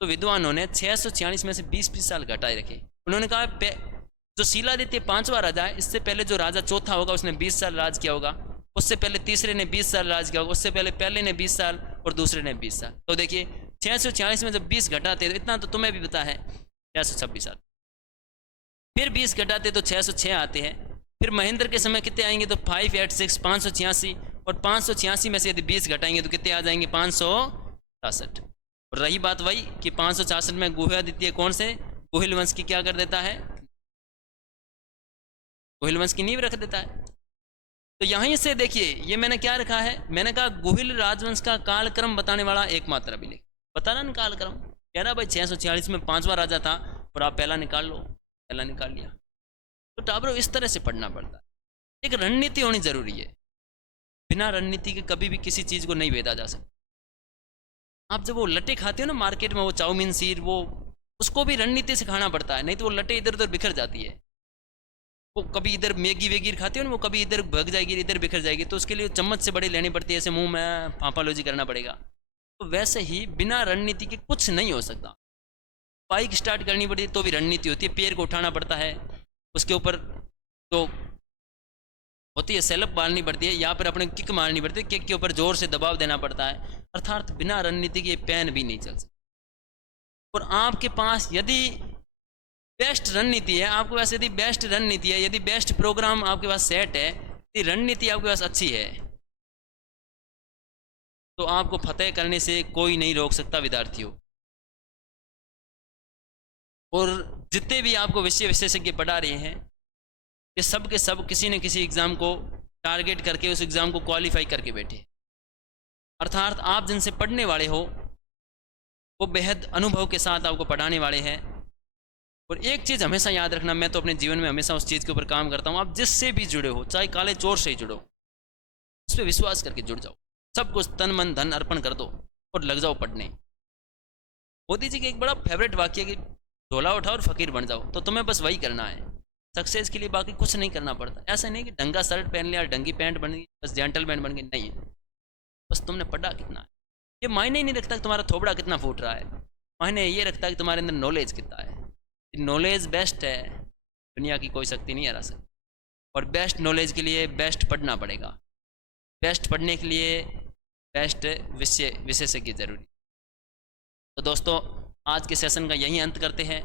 तो विद्वानों ने 646 में से 20-20 साल घटाए रखे। उन्होंने कहा जो शीलादित्य 5वां राजा है, इससे पहले जो राजा चौथा होगा उसने 20 साल राज किया होगा, उससे पहले तीसरे ने 20 साल राज किया होगा, उससे पहले ने 20 साल और दूसरे ने 20 साल। तो देखिए 646 में जब 20 घटाते तो इतना तो तुम्हें भी पता है 626 आते, फिर 20 घटाते तो 606 आते हैं। फिर महेंद्र के समय कितने आएंगे, तो 586 586, और 586 में से यदि 20 घटाएंगे तो कितने आ जाएंगे, 566। और रही बात वही कि 566 में गुहादित्य कौन से गोहिल वंश की क्या कर देता है, गोहिल वंश की नींव रख देता है। तो यहीं से देखिए ये मैंने क्या रखा है, मैंने कहा गोहिल राजवंश का कालक्रम बताने वाला एकमात्र अभिलेख। बता रहा ना कालक्रम, कह रहा भाई 646 में 5वां राजा था, और आप पहला निकाल लो, पहला निकाल लिया। तो टाबरो इस तरह से पढ़ना पड़ता है, एक रणनीति होनी जरूरी है। बिना रणनीति के कभी भी किसी चीज को नहीं भेदा जा सकता। आप जब वो लटे खाते हो ना मार्केट में, वो चाउमीन सीर, वो उसको भी रणनीति से खाना पड़ता है, नहीं तो वो लटे इधर उधर बिखर जाती है। वो कभी इधर मैगी वेगी खाते हो ना, वो कभी इधर भग जाएगी, इधर बिखर जाएगी, तो उसके लिए चम्मच से बड़ी लेनी पड़ती है, ऐसे मुंह में फांफालोजी करना पड़ेगा। तो वैसे ही बिना रणनीति के कुछ नहीं हो सकता। बाइक स्टार्ट करनी पड़ती है तो भी रणनीति होती है, पैर को उठाना पड़ता है, उसके ऊपर तो होती है सेल्फ मारनी पड़ती है, यहाँ पर अपने किक मारनी पड़ती है, किक के ऊपर जोर से दबाव देना पड़ता है। अर्थात बिना रणनीति के पेन भी नहीं चल सकता। और आपके पास यदि बेस्ट रणनीति है, आपके पास यदि बेस्ट रणनीति है, यदि बेस्ट प्रोग्राम आपके पास सेट है, यदि रणनीति आपके पास अच्छी है, तो आपको फतेह करने से कोई नहीं रोक सकता विद्यार्थियों। और जितने भी आपको विषय विशेषज्ञ पढ़ा रहे हैं, ये सब के सब किसी न किसी एग्जाम को टारगेट करके उस एग्जाम को क्वालिफाई करके बैठे। अर्थात आप जिनसे पढ़ने वाले हो वो बेहद अनुभव के साथ आपको पढ़ाने वाले हैं। और एक चीज़ हमेशा याद रखना, मैं तो अपने जीवन में हमेशा उस चीज़ के ऊपर काम करता हूँ, आप जिससे भी जुड़े हो, चाहे काले चोर से ही जुड़ो, उस पर विश्वास करके जुड़ जाओ, सब कुछ तन मन धन अर्पण कर दो और लग जाओ पढ़ने। मोदी जी के एक बड़ा फेवरेट वाक्य है कि झोला उठाओ और फकीर बन जाओ। तो तुम्हें बस वही करना है सक्सेस के लिए, बाकी कुछ नहीं करना पड़ता। ऐसा नहीं कि ढंगा शर्ट पहन लिया, ढंगी पैंट बन गई, बस जेंटलमैन बन गए, नहीं है। बस तुमने पढ़ा कितना है, ये मायने ही नहीं रखता कि तुम्हारा थोबड़ा कितना फूट रहा है। मायने ये रखता है कि तुम्हारे अंदर नॉलेज कितना है। नॉलेज बेस्ट है, दुनिया की कोई शक्ति नहीं हरा सकती। और बेस्ट नॉलेज के लिए बेस्ट पढ़ना पड़ेगा, बेस्ट पढ़ने के लिए बेस्ट विशेषज्ञ जरूरी। तो दोस्तों आज के सेशन का यही अंत करते हैं।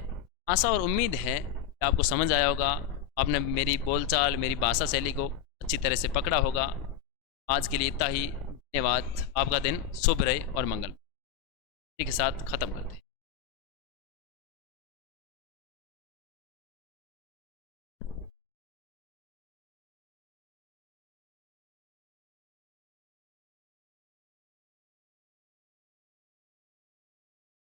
आशा और उम्मीद है कि आपको समझ आया होगा, आपने मेरी बोलचाल, मेरी भाषा शैली को अच्छी तरह से पकड़ा होगा। आज के लिए इतना ही, धन्यवाद। आपका दिन शुभ रहे और मंगल के साथ ख़त्म करते हैं।